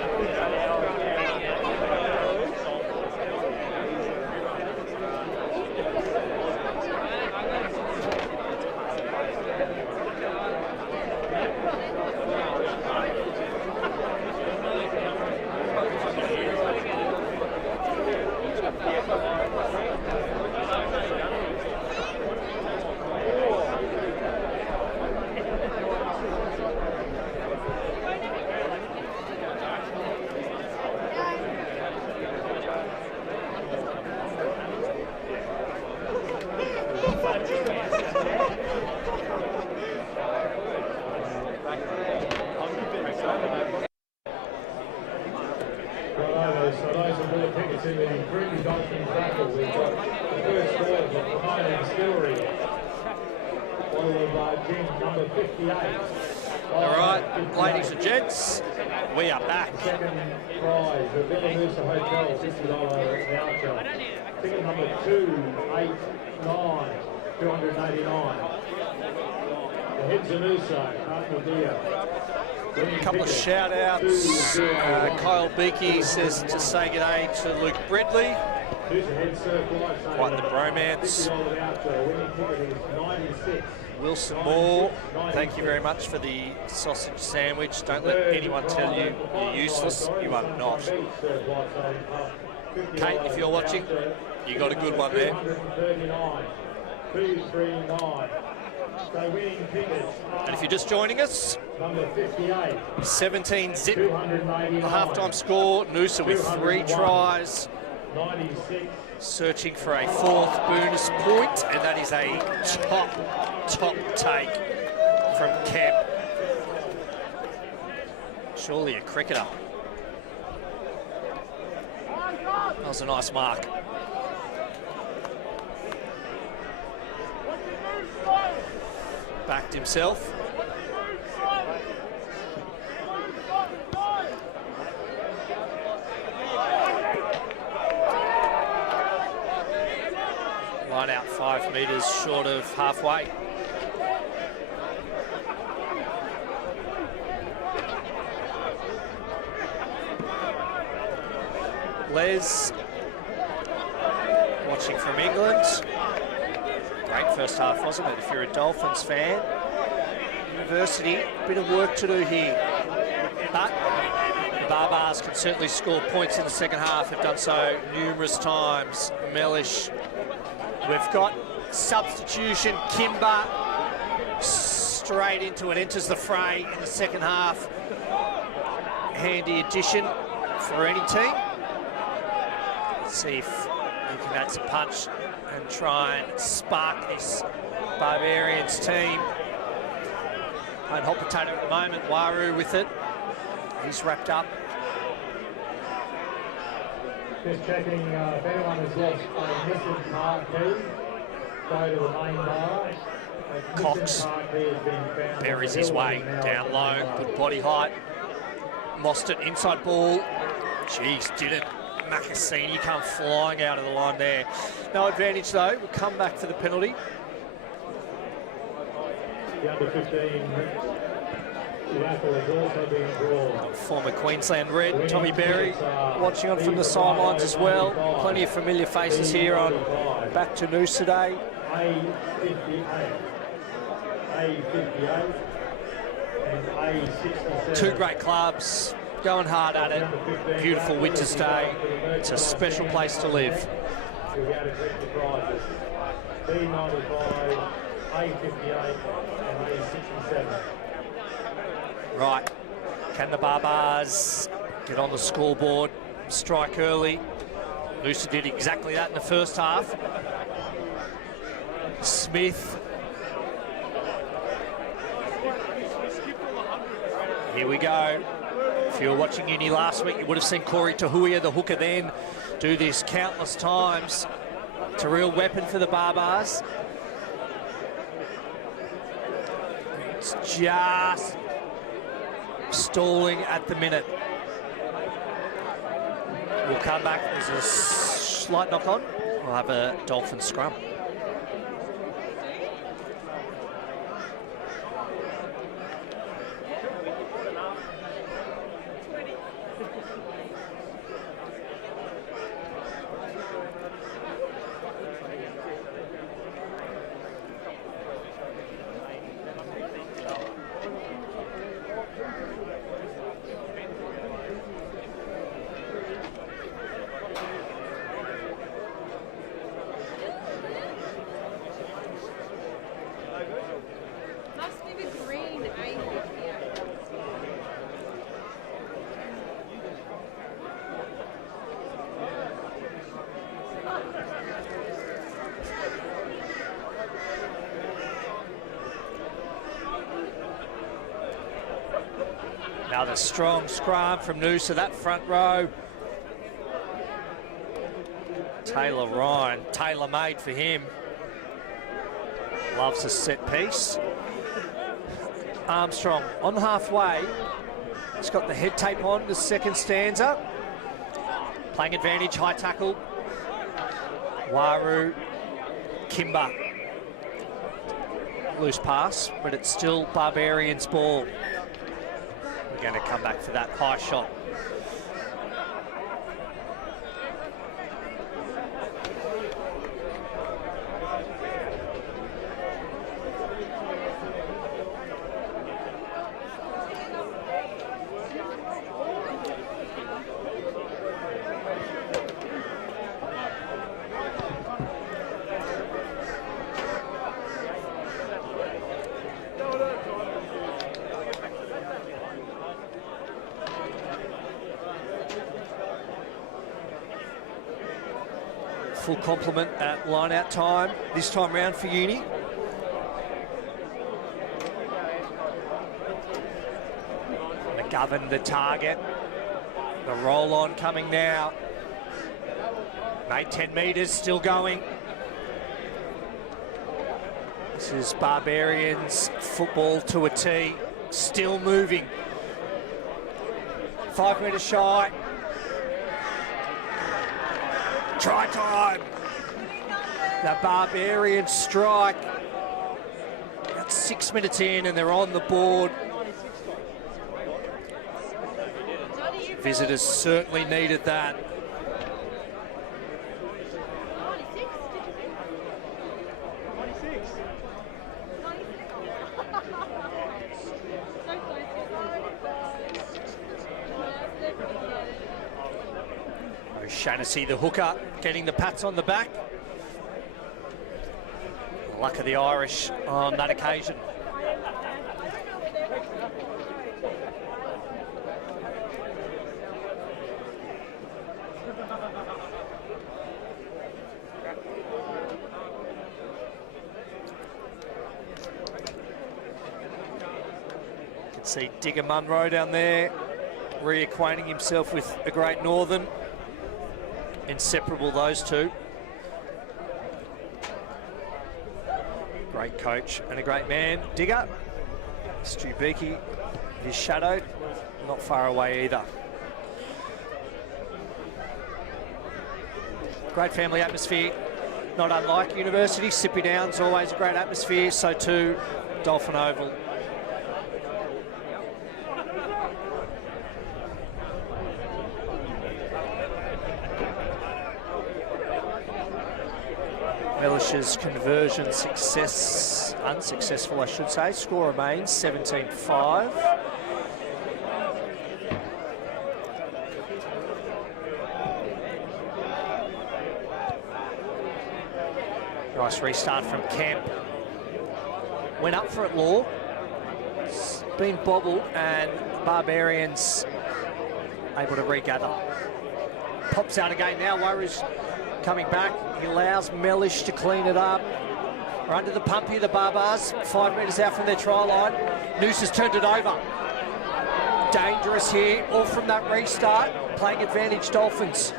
All right, ladies and gents, we are back. Second prize, the Noosa Hotel, $60 voucher. Ticket number 289, 289. The Heads of Noosa, partner beer. A couple of shout outs. Kyle Beakey says to say g'day to Luke Bradley. Quite the bromance. Wilson Moore, thank you very much for the sausage sandwich. Don't let anyone tell you you're useless. You are not. Kate, if you're watching, you got a good one there. So winning tickets are And if you're just joining us, number 58, 17 zip, 289, the halftime score. Noosa with 3 tries, 96, searching for a 4th bonus point, and that is a top take from Kemp. Surely a cricketer. That was a nice mark. Backed himself. Line out 5 metres short of halfway. Les, watching from England. Great first half, wasn't it, if you're a Dolphins fan? University, a bit of work to do here. But the Barbars can certainly score points in the second half. They've done so numerous times. Mellish. We've got substitution. Kimber straight into it, enters the fray in the second half. Handy addition for any team. Let's see if he can add some punch and try and spark this Barbarians team. Playing hot potato at the moment. Waru with it. He's wrapped up. just checking if anyone has lost a missing card key, go to the main bar. Cox buries his way down low, good body height. Lost it, inside ball. Jeez, didn't Macassini come flying out of the line there. No advantage though, we'll come back for the penalty. The under 15 raffle is also being drawn. Former Queensland Red, Tommy Berry, watching on from the sidelines as well. Plenty of familiar faces here on Back to Noosa Day. A58 and A67. Two great clubs, going hard at it. Beautiful winter's day. It's a special place to live. You'll be able to collect the prizes. B95, A58 and A67. Right, can the Barbars get on the scoreboard, strike early? Noosa did exactly that in the first half. Smith. Here we go. If you were watching uni last week, you would have seen Corey Tahuia, the hooker then, do this countless times. It's a real weapon for the Barbars. It's just stalling at the minute. We'll come back. There's a slight knock on. We'll have a Dolphin scrum. Must be the green A58. Another strong scrum from Noosa, that front row. Taylor Ryan, tailor-made for him. Loves a set piece. Armstrong on halfway. He's got the head tape on, the second stanza. Playing advantage, high tackle. Waru, Kimber. Loose pass, but it's still Barbarians' ball. We're going to come back for that high shot. full complement at line-out time this time round for Uni. McGovern the target. The roll-on coming now. Made 10 metres, still going. This is Barbarians football to a tee, still moving. 5 metres shy. Try time. The Barbarians strike. That's 6 minutes in and they're on the board. Visitors certainly needed that. O'Shannessy, the hooker, getting the pats on the back. Luck of the Irish on that occasion. You can see Digger Munro down there, reacquainting himself with a Great Northern. Inseparable, those two. Great coach and a great man. Digger. Stu Beakey, his shadow, not far away either. Great family atmosphere, not unlike University. Sippy Down's always a great atmosphere, so too Dolphin Oval. Mellish's conversion unsuccessful I should say. Score remains 17-5. Nice restart from Kemp. Went up for it, Law. It's been bobbled and Barbarians able to regather. Pops out again now, Warriors coming back. He allows Mellish to clean it up. We're under the pump here, the Barbars. 5 metres out from their try line. Noosa's turned it over. Dangerous here, all from that restart. Playing advantage, Dolphins.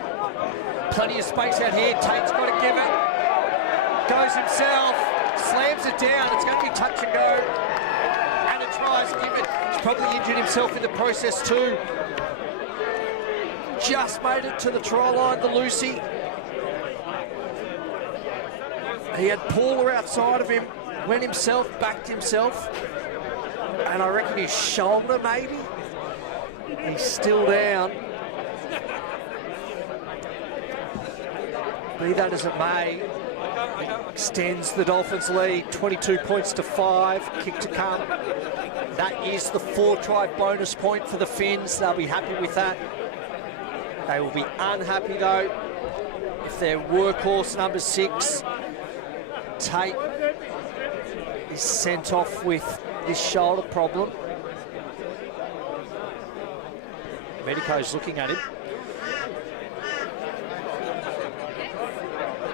Plenty of space out here. Tate's got to give it. Goes himself. Slams it down. It's going to be touch and go. And a try's given. He's probably injured himself in the process too. Just made it to the try line, the Lucy. He had Paula outside of him, went himself, backed himself, and I reckon his shoulder maybe. He's still down. Be that as it may, extends the Dolphins' lead, 22 points to 5, kick to come. That is the 4-try bonus point for the Finns. They'll be happy with that. They will be unhappy though if their workhorse number 6, Tate, is sent off with this shoulder problem. Medico's looking at him.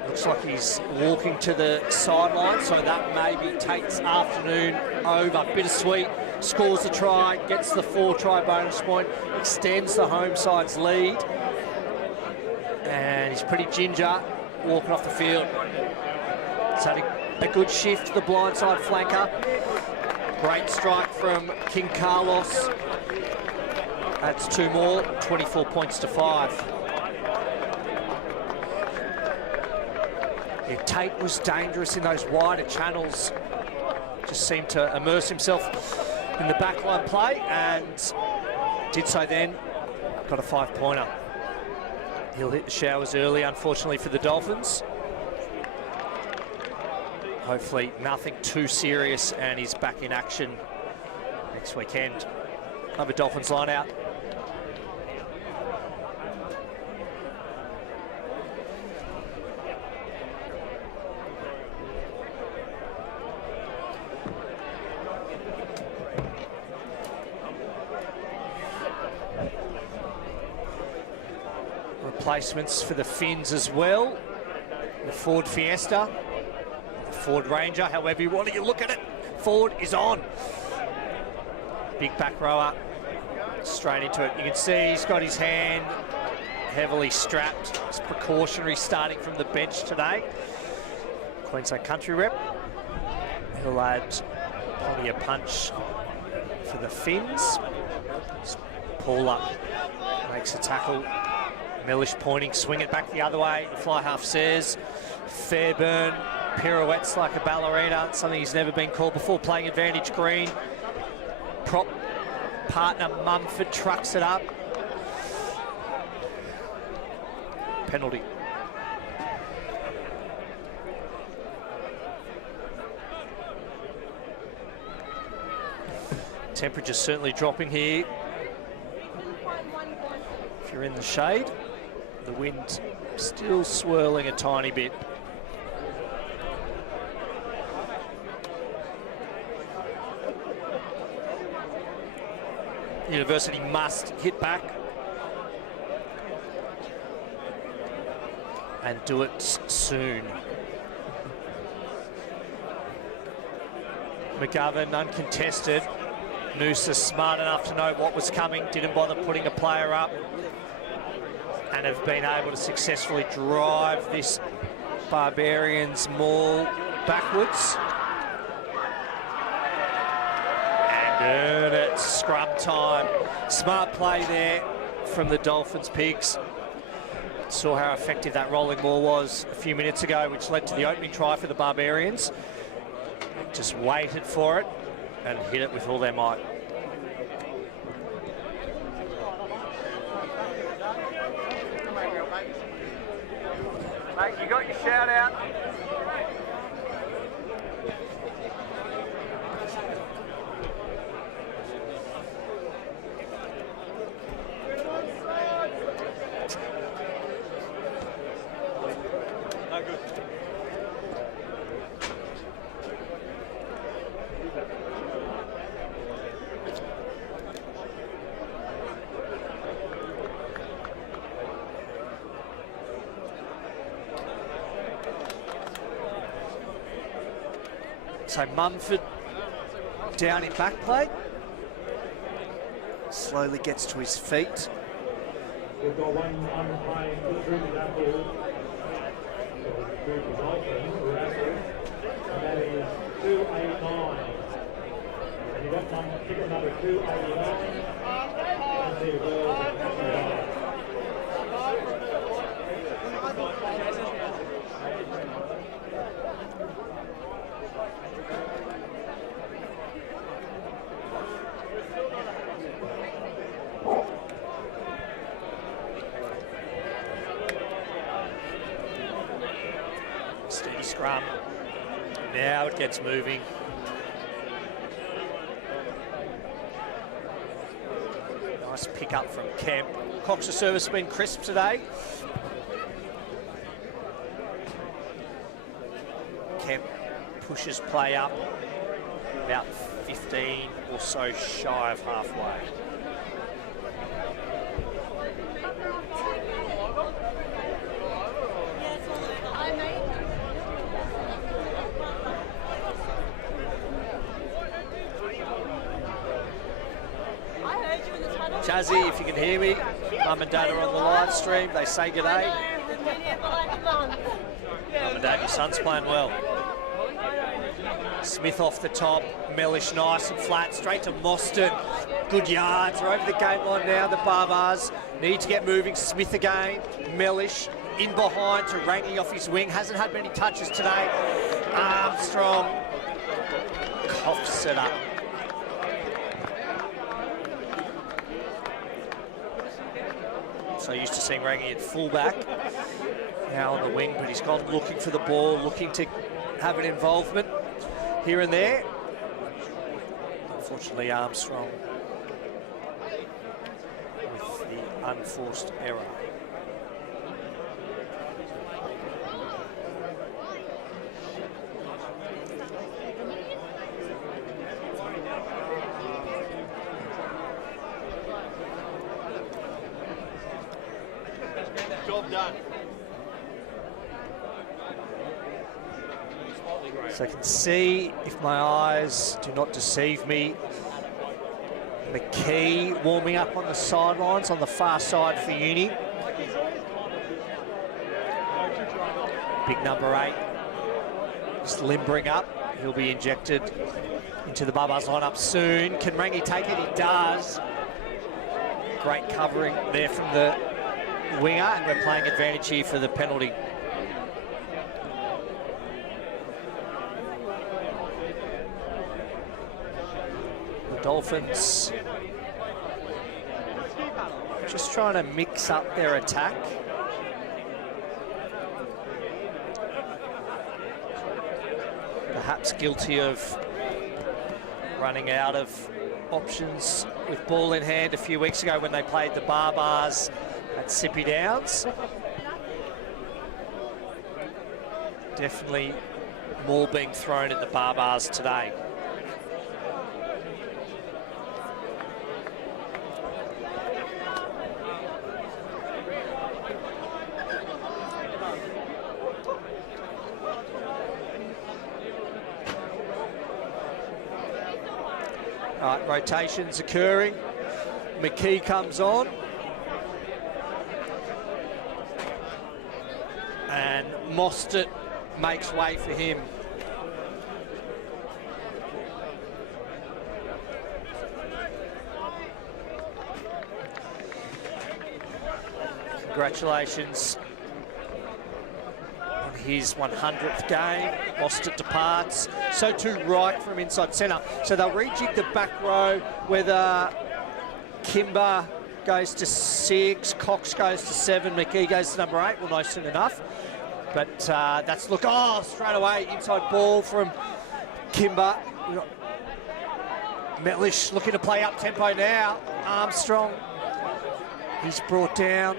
Looks like he's walking to the sideline, so that may be Tate's afternoon over. Bittersweet, scores a try, gets the 4-try bonus point, extends the home side's lead. And he's pretty ginger, walking off the field. It's had a good shift to the blindside flanker. Great strike from King Carlos. That's 2 more, 24 points to 5. Yeah, Tate was dangerous in those wider channels. Just seemed to immerse himself in the backline play and did so then. Got a 5-pointer. He'll hit the showers early, unfortunately, for the Dolphins. Hopefully nothing too serious, and he's back in action next weekend. Another Dolphins line out. Replacements for the Finns as well. the Ford Fiesta, the Ford Ranger, however you want to look at it. Ford is on. Big back rower, straight into it. You can see he's got his hand heavily strapped. It's precautionary starting from the bench today. Queensland country rep. He'll add plenty of punch for the Finns. Paul up, makes a tackle. Mellish pointing, swing it back the other way. Fly half says. Fairburn pirouettes like a ballerina, something he's never been called before, playing advantage green. Prop partner Mumford trucks it up. Penalty. Temperature's certainly dropping here. If you're in the shade, the wind still swirling a tiny bit. University must hit back and do it soon. McGovern uncontested. Noosa smart enough to know what was coming, didn't bother putting a player up, and have been able to successfully drive this Barbarians maul backwards. And earn it, scrum time. Smart play there from the Dolphins Pigs. Saw how effective that rolling ball was a few minutes ago, which led to the opening try for the Barbarians. Just waited for it and hit it with all their might. Mate, you got your shout out. No good. So Mumford down in back play. Slowly gets to his feet. We've got one playing the group is Apple. So the group is open for Apple. And that is 289. And you've got ticket number 289. And see the girls at Apple. Steady scrum. Now it gets moving. Nice pick up from Kemp. Cox's service has been crisp today. Kemp pushes play up about 15 or so shy of halfway. Jazzy, if you can hear me, Mum and Dad are on the live stream. They say good day. Mum and Dad, your son's playing well. Smith off the top, Mellish nice and flat, straight to Mostyn. Good yards, we're over the game line now. The Barbars need to get moving. Smith again, Mellish in behind to Rangy off his wing. Hasn't had many touches today. Armstrong coughs it up. So used to seeing Rangy at fullback, now on the wing, but he's gone looking for the ball, looking to have an involvement here and there. Unfortunately, Armstrong with the unforced error. Job done. So I can see, if my eyes do not deceive me, McKee warming up on the sidelines on the far side for Uni. Big number 8, just limbering up. He'll be injected into the Barbars lineup soon. Can Rangi take it? He does. Great covering there from the winger, and we're playing advantage here for the penalty. The Dolphins just trying to mix up their attack. Perhaps guilty of running out of options with ball in hand a few weeks ago when they played the Barbars at Sippy Downs. Definitely more being thrown at the Barbars today. Right, rotations occurring. McKee comes on. And Mostert makes way for him. Congratulations on his 100th game. Mostert departs. So too Wright from inside centre. So they'll rejig the back row, whether Kimber goes to 6, Cox goes to 7, McKee goes to number 8. We'll know soon enough. But that's look, oh, straight away, inside ball from Kimber. Metlish looking to play up tempo now. Armstrong, he's brought down.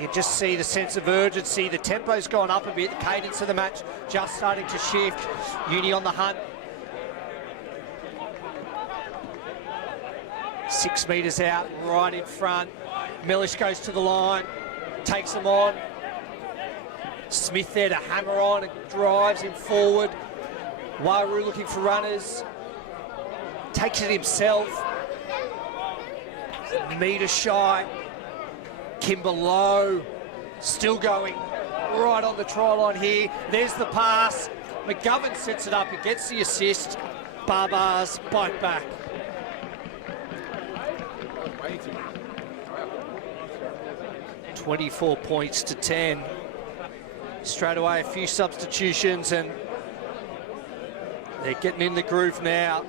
You just see the sense of urgency. The tempo's gone up a bit. The cadence of the match just starting to shift. Uni on the hunt. 6 metres out, right in front. Mellish goes to the line, takes them on. Smith there to hammer on and drives him forward. Waru looking for runners. Takes it himself. Metre shy. Kimber low. Still going right on the try line here. There's the pass. McGovern sets it up. He gets the assist. Barbars bite back. $24 points to 10. Straight away, a few substitutions, and they're getting in the groove now.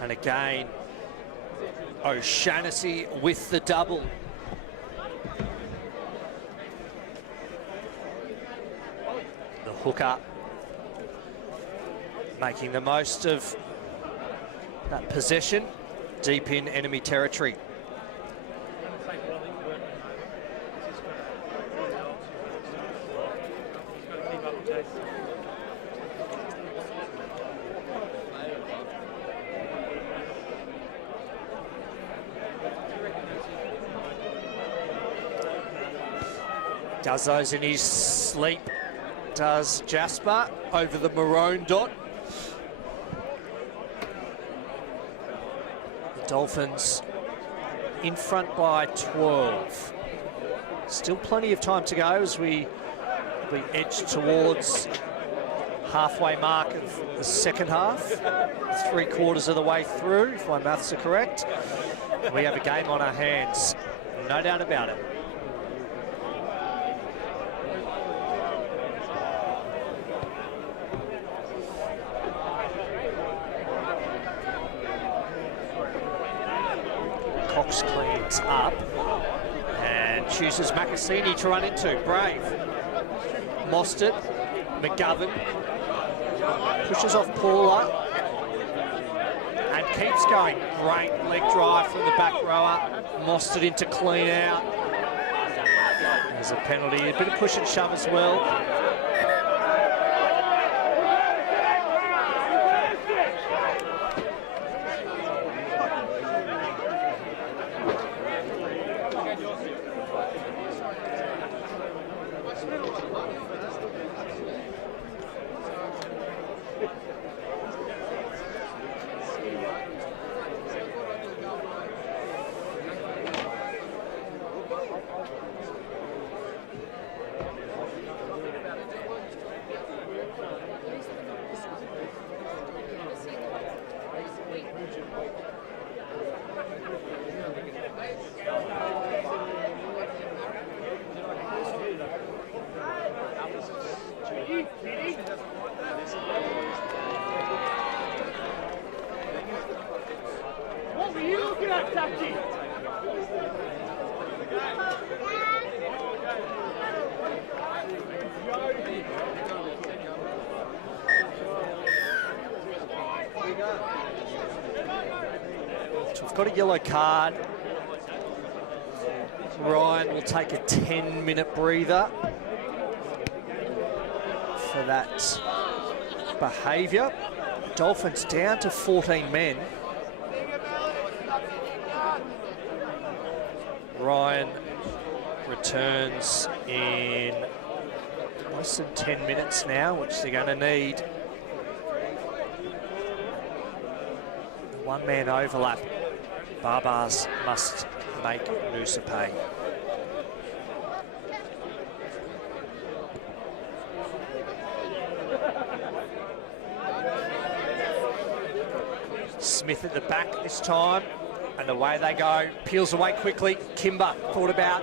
And again, O'Shannessy with the double. The hooker making the most of that possession deep in enemy territory. Does those in his sleep, does Jasper over the maroon dot. The Dolphins in front by 12. Still plenty of time to go as we edge towards halfway mark of the second half. 3/4 of the way through, if my maths are correct. We have a game on our hands, no doubt about it. Cox cleans up and chooses Macassini to run into. Brave. Mostert, McGovern, pushes off Paula and keeps going. Great leg drive from the back rower. Mostert into clean out. There's a penalty, a bit of push and shove as well. got a yellow card. Ryan will take a 10-minute breather for that behaviour. Dolphins down to 14 men. Ryan returns in less than 10 minutes now, which they're going to need. The one-man overlap. Barbars must make Noosa pay. Smith at the back this time, and away they go. Peels away quickly. Kimber thought about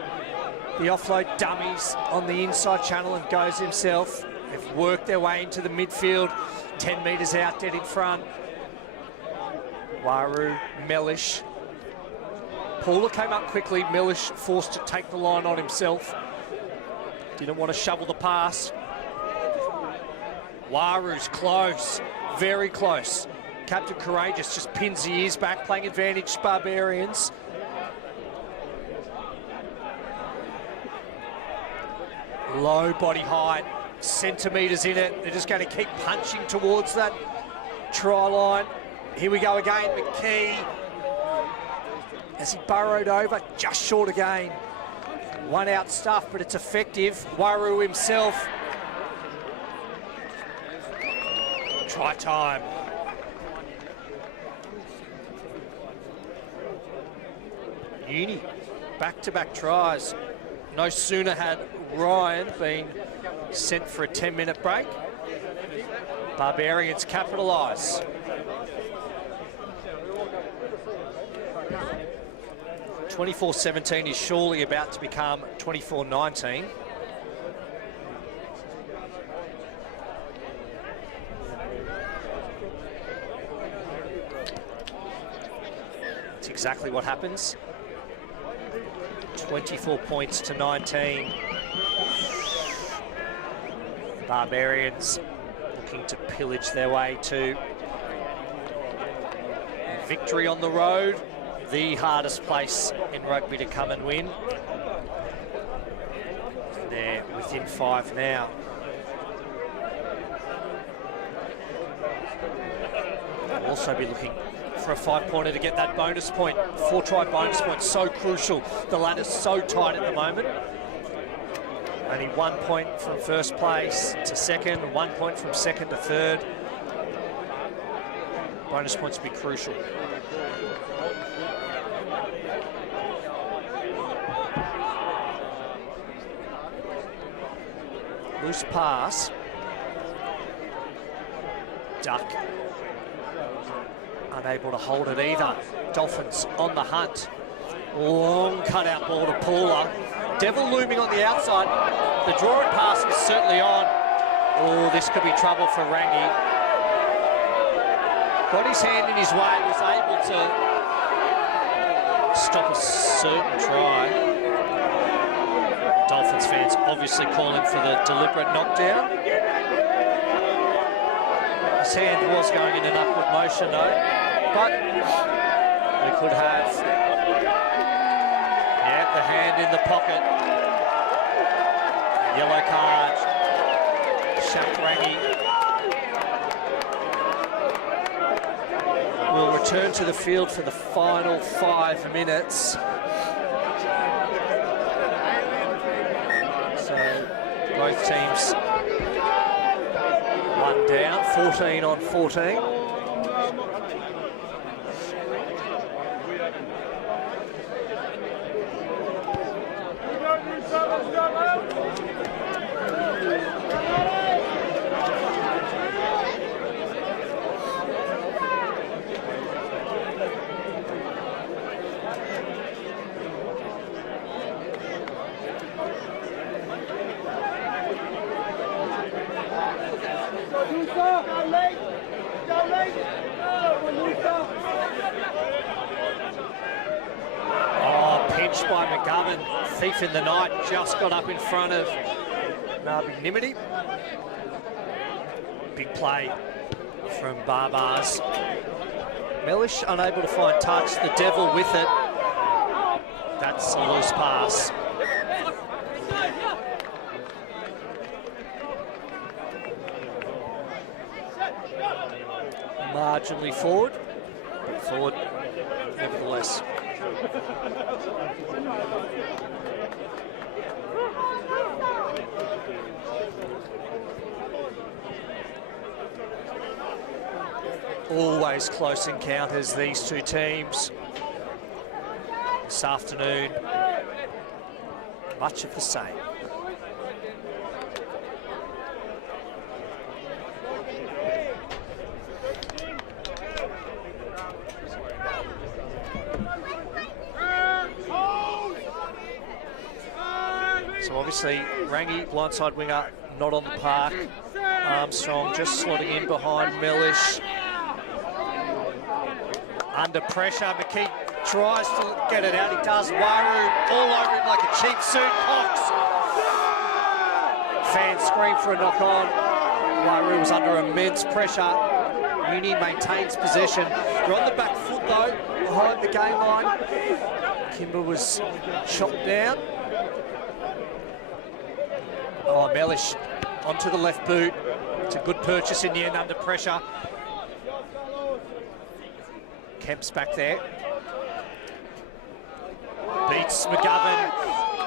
the offload dummies on the inside channel and goes himself. They've worked their way into the midfield, 10 metres out, dead in front. Waru, Mellish. Paula came up quickly. Mellish forced to take the line on himself. Didn't want to shovel the pass. Waru's close, very close. Captain Courageous just pins the ears back, playing advantage Barbarians. Low body height, centimetres in it. They're just going to keep punching towards that try line. Here we go again, McKee. As he burrowed over, just short again. One out stuff, but it's effective. Waru himself. Try time. Uni, back-to-back tries. No sooner had Ryan been sent for a 10-minute break. Barbarians capitalise. (24-17) is surely about to become 24-19. That's exactly what happens. 24 points to 19. Barbarians looking to pillage their way to victory on the road. The hardest place in rugby to come and win. They're within 5 now. They'll also be looking for a 5-pointer to get that bonus point. 4-try bonus point, so crucial. The ladder's so tight at the moment. Only 1 point from first place to second, 1 point from second to third. Bonus points will be crucial. Loose pass. Duck. Unable to hold it either. Dolphins on the hunt. Long cut-out ball to Paula. Devil looming on the outside. The drawing pass is certainly on. Oh, this could be trouble for Rangi. Got his hand in his way, was able to stop a certain try. Dolphins fans obviously calling for the deliberate knockdown. His hand was going in an upward motion though, but we could have, yeah, the hand in the pocket. Yellow card, Shakrangi will return to the field for the final 5 minutes. Both teams one down, 14 on 14. By McGovern, thief in the night, just got up in front of Nabi Nimity. Big play from Barbars. Mellish unable to find touch, the Devil with it. That's a loose pass. Marginally forward, but forward nevertheless. Always close encounters, these two teams. This afternoon, much of the same. So obviously, Rangi, blindside winger, not on the park. Armstrong just slotting in behind Mellish. Under pressure, McKee tries to get it out. He does. Waru all over him like a cheap suit. Cox. Fans scream for a knock on. Waru was under immense pressure. Uni maintains possession. They're on the back foot though, behind the game line. Kimber was shot down. Oh, Mellish onto the left boot. It's a good purchase in the end under pressure. Kemp's back there. Beats McGovern.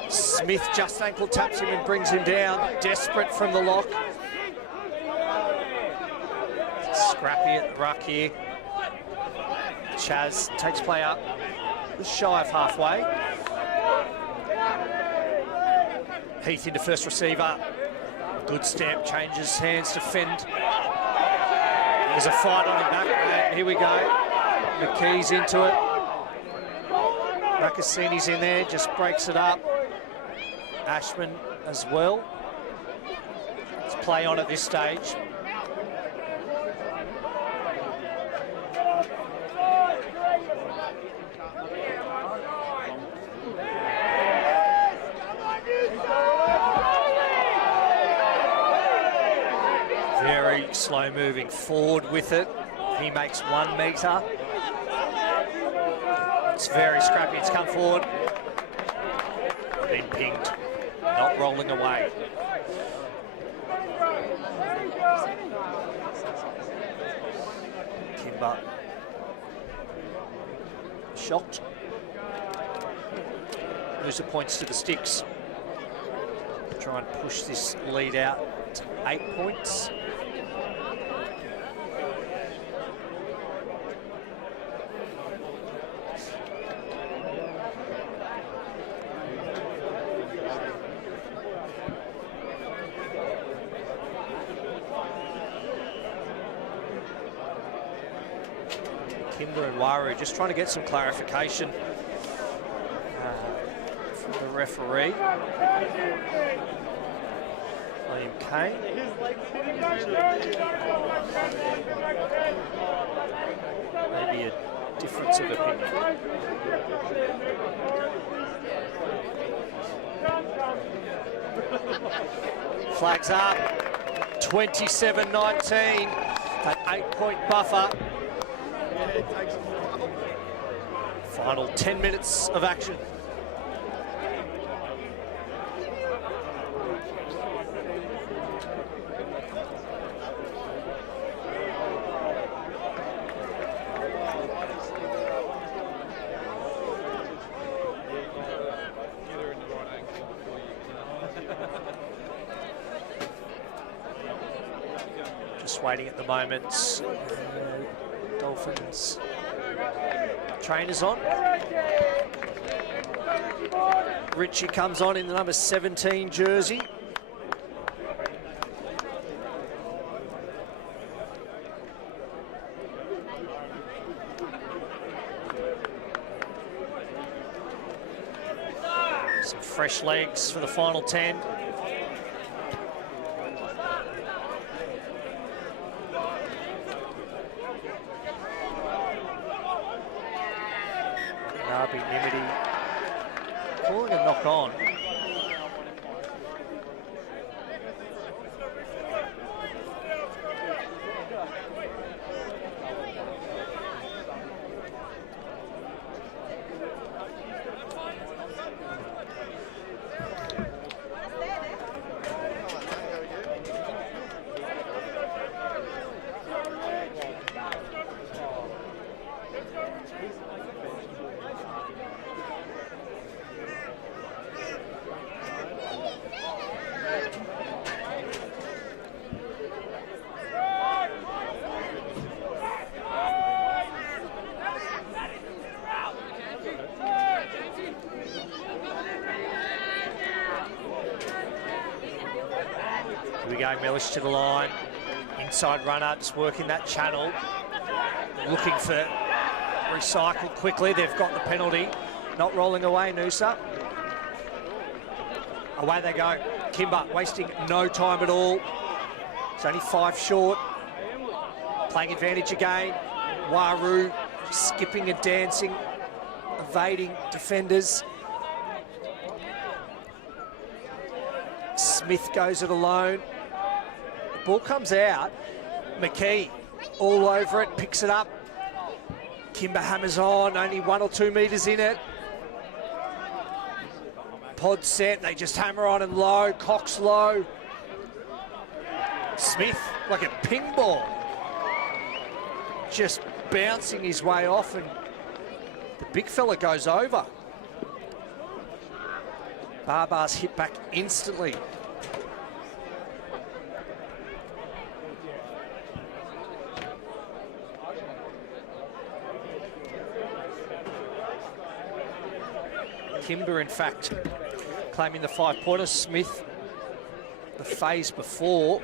Smith just ankle taps him and brings him down. Desperate from the lock. Scrappy at the ruck here. Chaz takes play up. Just shy of halfway. Heath into first receiver. Good step, changes hands to fend. There's a fight on him back. Here we go. McKee's into it. Rakassini's in there, just breaks it up. Ashman as well. Let's play on at this stage. Very slow moving forward with it. He makes 1 metre. It's very scrappy, it's come forward. Been pinged, not rolling away. Kimber shocked. Noosa points to the sticks. Try and push this lead out to 8 points. Kimber and Waru just trying to get some clarification from the referee. William Kane. Maybe a difference of opinion. Flags up. 27-19. An 8-point buffer. Final 10 minutes of action. Just waiting at the moment. Dolphins trainers on. Richie comes on in the number 17 jersey. Some fresh legs for the final 10. Nimity calling a knock on. Here we go, Mellish to the line. Inside runner, just working that channel. Looking for recycle quickly. They've got the penalty. Not rolling away, Noosa. Away they go. Kimber wasting no time at all. It's only 5 short. Playing advantage again. Waru skipping and dancing, evading defenders. Smith goes it alone. The ball comes out. McKee all over it, picks it up. Kimber hammers on, only 1 or 2 metres in it. Pod set, they just hammer on and low. Cox low. Smith like a ping ball. Just bouncing his way off, and the big fella goes over. Barbar's hit back instantly. Kimber, in fact, claiming the 5-pointer. Smith, the phase before.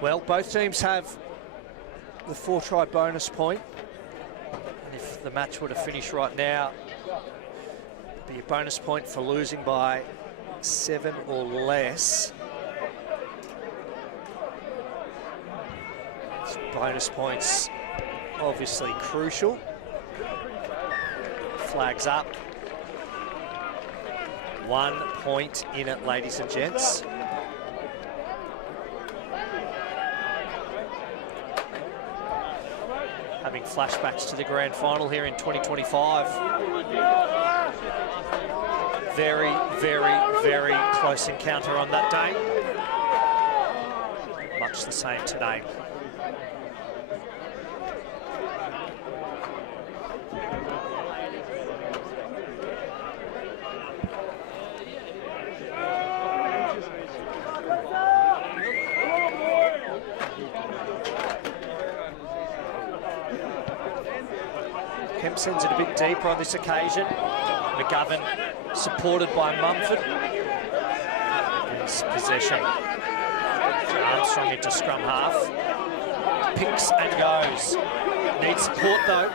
Well, both teams have the 4-try bonus point. And if the match were to finish right now, it'd be a bonus point for losing by 7 or less. So bonus points obviously crucial. Flags up. 1 point in it, ladies and gents. Having flashbacks to the grand final here in 2025. Very, very, very close encounter on that day. Much the same today. Kemp sends it a bit deeper on this occasion. McGovern supported by Mumford. It's possession. Armstrong into scrum half. Picks and goes. Needs support though.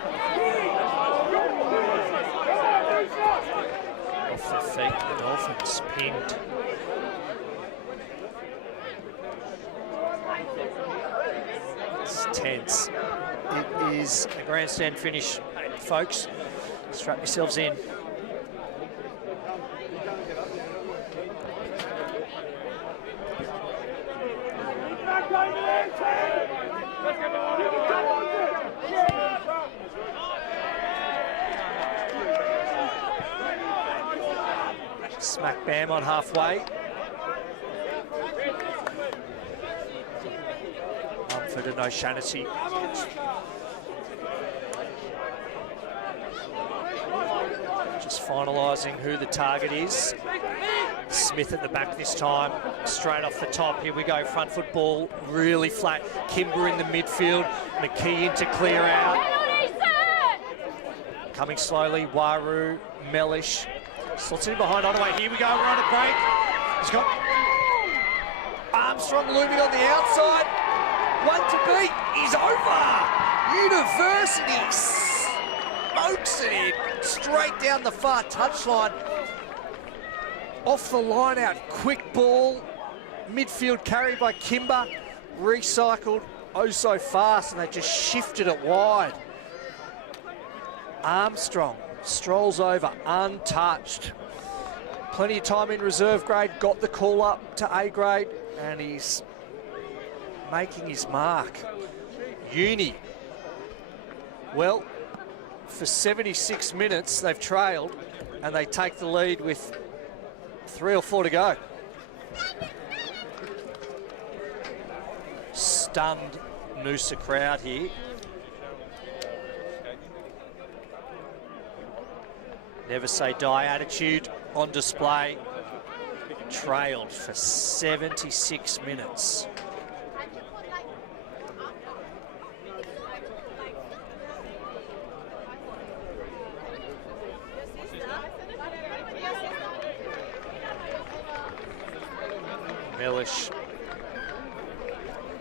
Off their feet, the Dolphins pinned. It's tense. It is a grandstand finish, folks. Strap yourselves in. Smack bam on halfway. Mumford and O'Shaughnessy. Just finalising who the target is. Smith at the back this time, straight off the top. Here we go, front foot ball, really flat. Kimber in the midfield, McKee in to clear out. Coming slowly, Waru, Mellish. Slots in behind Onaway. Here we go, we're on a break. He's got Armstrong looming on the outside. 1 to beat, he's over. University smokes it in, straight down the far touchline. Off the line out, quick ball. Midfield carry by Kimber. Recycled oh so fast, and they just shifted it wide. Armstrong strolls over untouched. Plenty of time in reserve grade, got the call up to A grade, and he's making his mark. Uni. Well, for 76 minutes, they've trailed, and they take the lead with 3 or 4 to go. Stunned Noosa crowd here. Never say die attitude on display. Trailed for 76 minutes. Mellish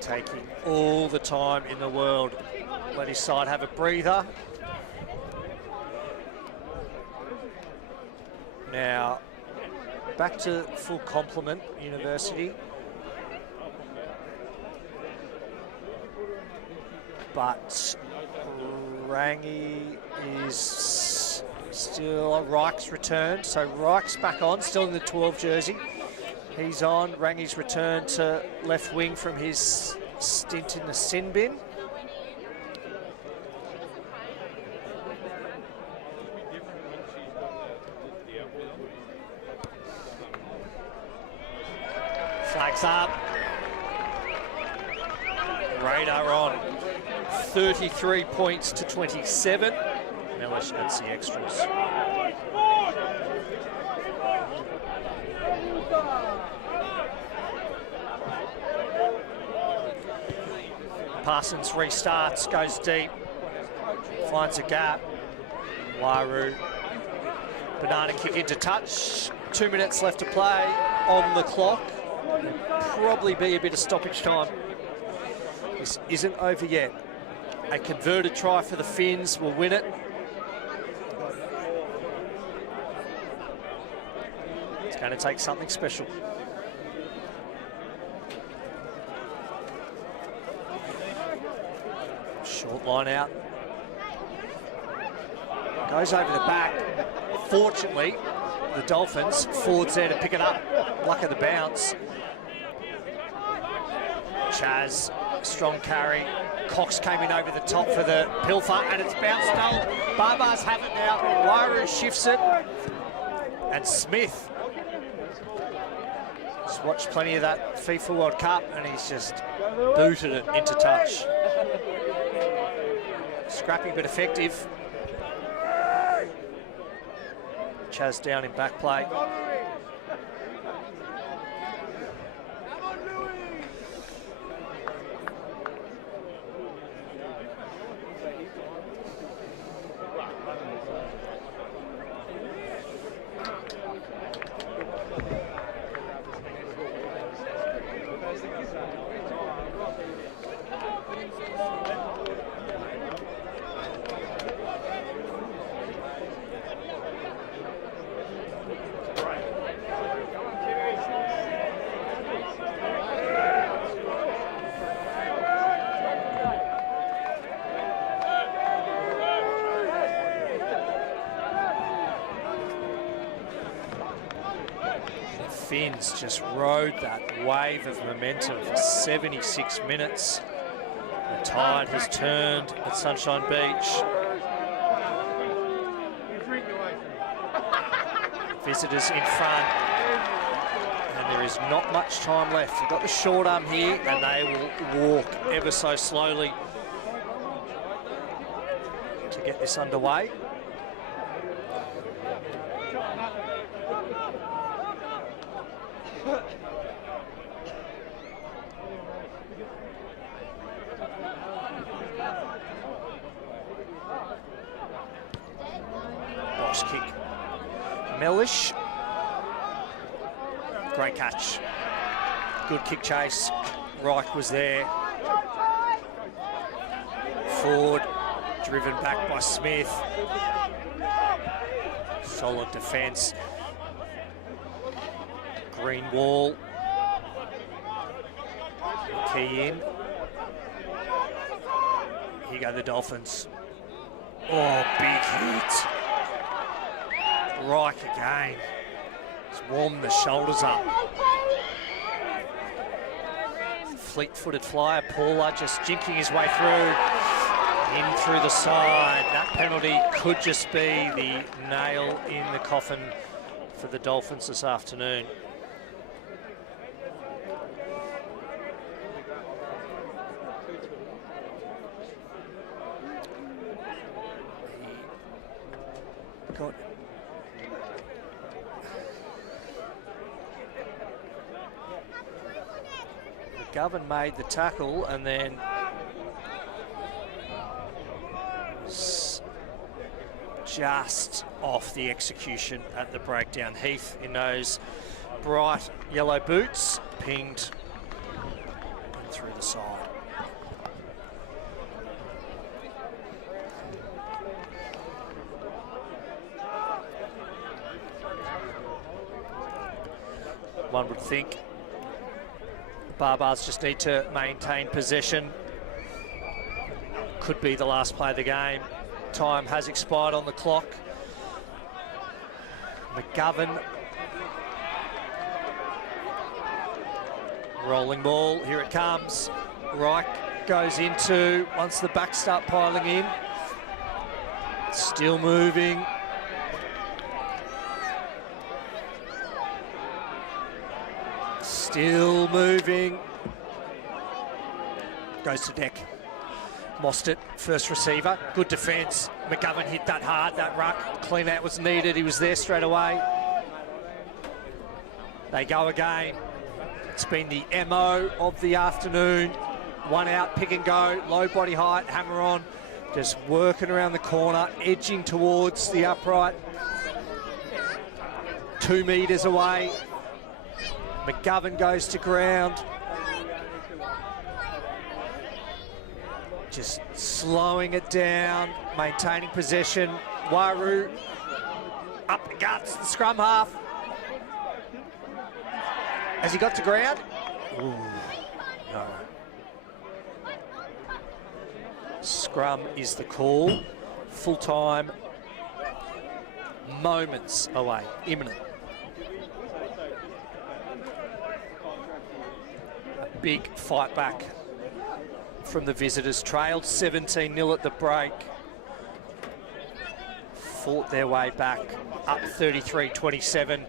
taking all the time in the world. Let his side have a breather. Now, back to full complement, University. But Rangi is still, Reich's returned. So Reich's back on, still in the 12 jersey. He's on. Rangi's returned to left wing from his stint in the sin bin. Flags up. Radar on. 33 points to 27. Mellish adds the extras. Parsons restarts, goes deep, finds a gap. Waru, banana kick into touch. 2 minutes left to play on the clock. Probably be a bit of stoppage time. This isn't over yet. A converted try for the Finns will win it. It's going to take something special. Short line out. Goes over the back. Fortunately, the Dolphins, forwards there to pick it up. Luck of the bounce. Chaz, strong carry. Cox came in over the top for the pilfer, and it's bounced out. Barbars have it now. Wairu shifts it. And Smith. Just watched plenty of that FIFA World Cup, and he's just booted it into touch. Scrappy but effective. Chaz down in back play. Finns just rode that wave of momentum for 76 minutes. The tide has turned at Sunshine Beach. Visitors in front, and there is not much time left. We've got the short arm here, and they will walk ever so slowly to get this underway. Box kick. Mellish. Great catch. Good kick chase. Reich was there. Ford driven back by Smith. Solid defence. Green wall. Key in. Here go the Dolphins. Oh, big hit. Reich again. Just warm the shoulders up. Fleet-footed flyer. Paula just jinking his way through. In through the side. That penalty could just be the nail in the coffin for the Dolphins this afternoon. Got McGovern made the tackle and then just off the execution at the breakdown. Heath in those bright yellow boots pinged and through the side. One would think Barbars just need to maintain possession. Could be the last play of the game. Time has expired on the clock. McGovern. Rolling ball, here it comes. Reich goes into, once the backs start piling in. Still moving. Still moving. Goes to deck. Mostert, first receiver. Good defence. McGovern hit that hard, that ruck. Clean out was needed. He was there straight away. They go again. It's been the MO of the afternoon. One out, pick and go. Low body height, hammer on. Just working around the corner, edging towards the upright. 2 metres away. McGovern goes to ground. Just slowing it down, maintaining possession. Waru up the guts, the scrum half. Has he got to ground? Ooh, no. Scrum is the call. Full time, moments away, imminent. A big fight back from the visitors. Trailed 17-0 at the break. Fought their way back, up 33-27.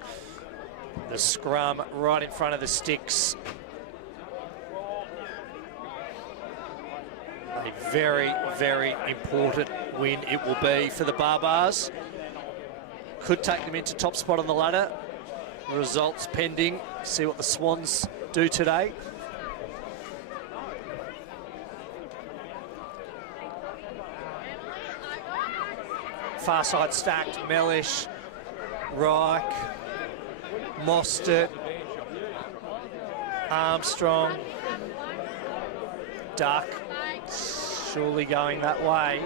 The scrum right in front of the sticks. A very, very important win it will be for the Barbars. Could take them into top spot on the ladder. Results pending. See what the Swans do today. Far side stacked, Mellish, Reich, Mostert, Armstrong, Duck, surely going that way.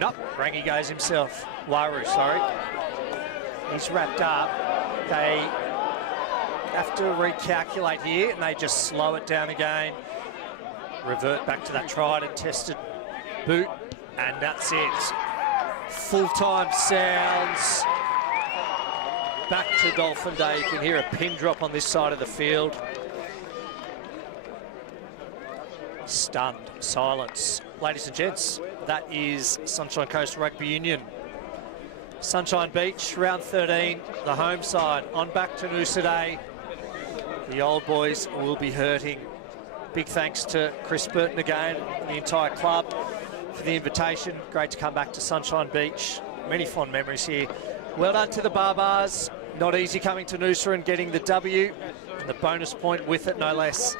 Nope, Rangi goes himself. Waru, sorry. He's wrapped up. They have to recalculate here and they just slow it down again. Revert back to that tried and tested boot, and that's it. Full-time sounds. Back to Dolphin Day. You can hear a pin drop on this side of the field. Stunned silence. Ladies and gents, that is Sunshine Coast Rugby Union. Sunshine Beach, round 13, the home side. On back to Noosa Day. The old boys will be hurting. Big thanks to Chris Burton again, and the entire club, for the invitation. Great to come back to Sunshine Beach. Many fond memories here. Well done to the Barbars. Not easy coming to Noosa and getting the W, and the bonus point with it, no less.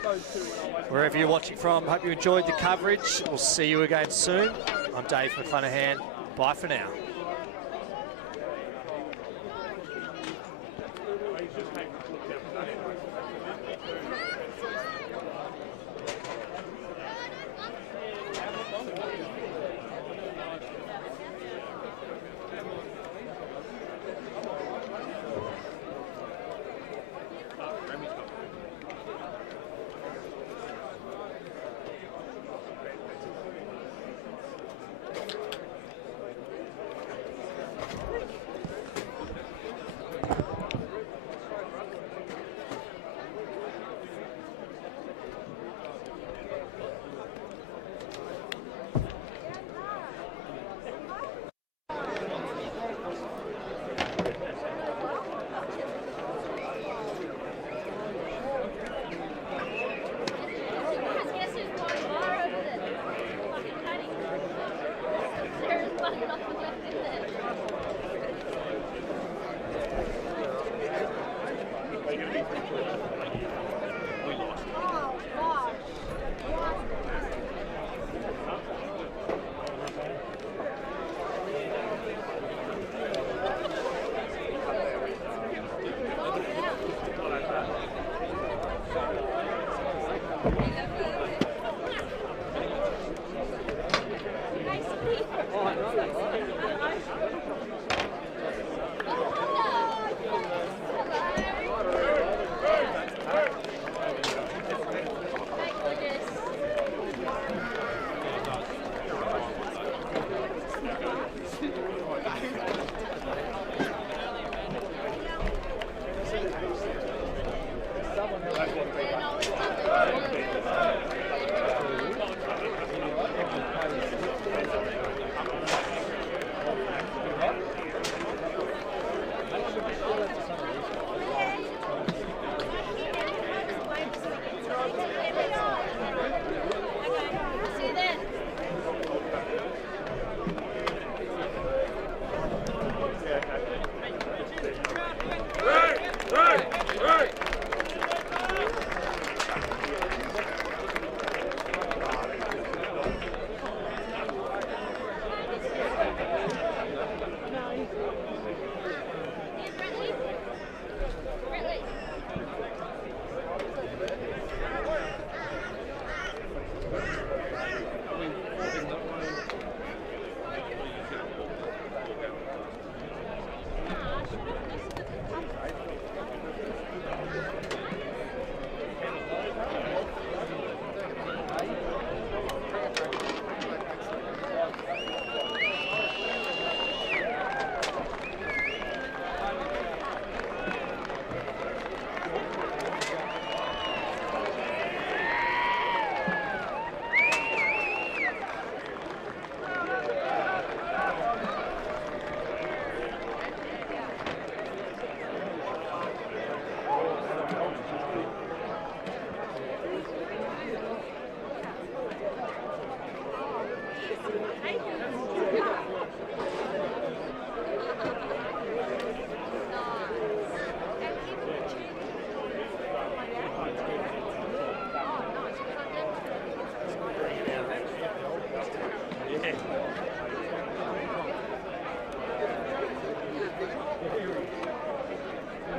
Wherever you're watching from, hope you enjoyed the coverage. We'll see you again soon. I'm Dave McClanahan. Bye for now. See you then.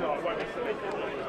No, it won't be silly.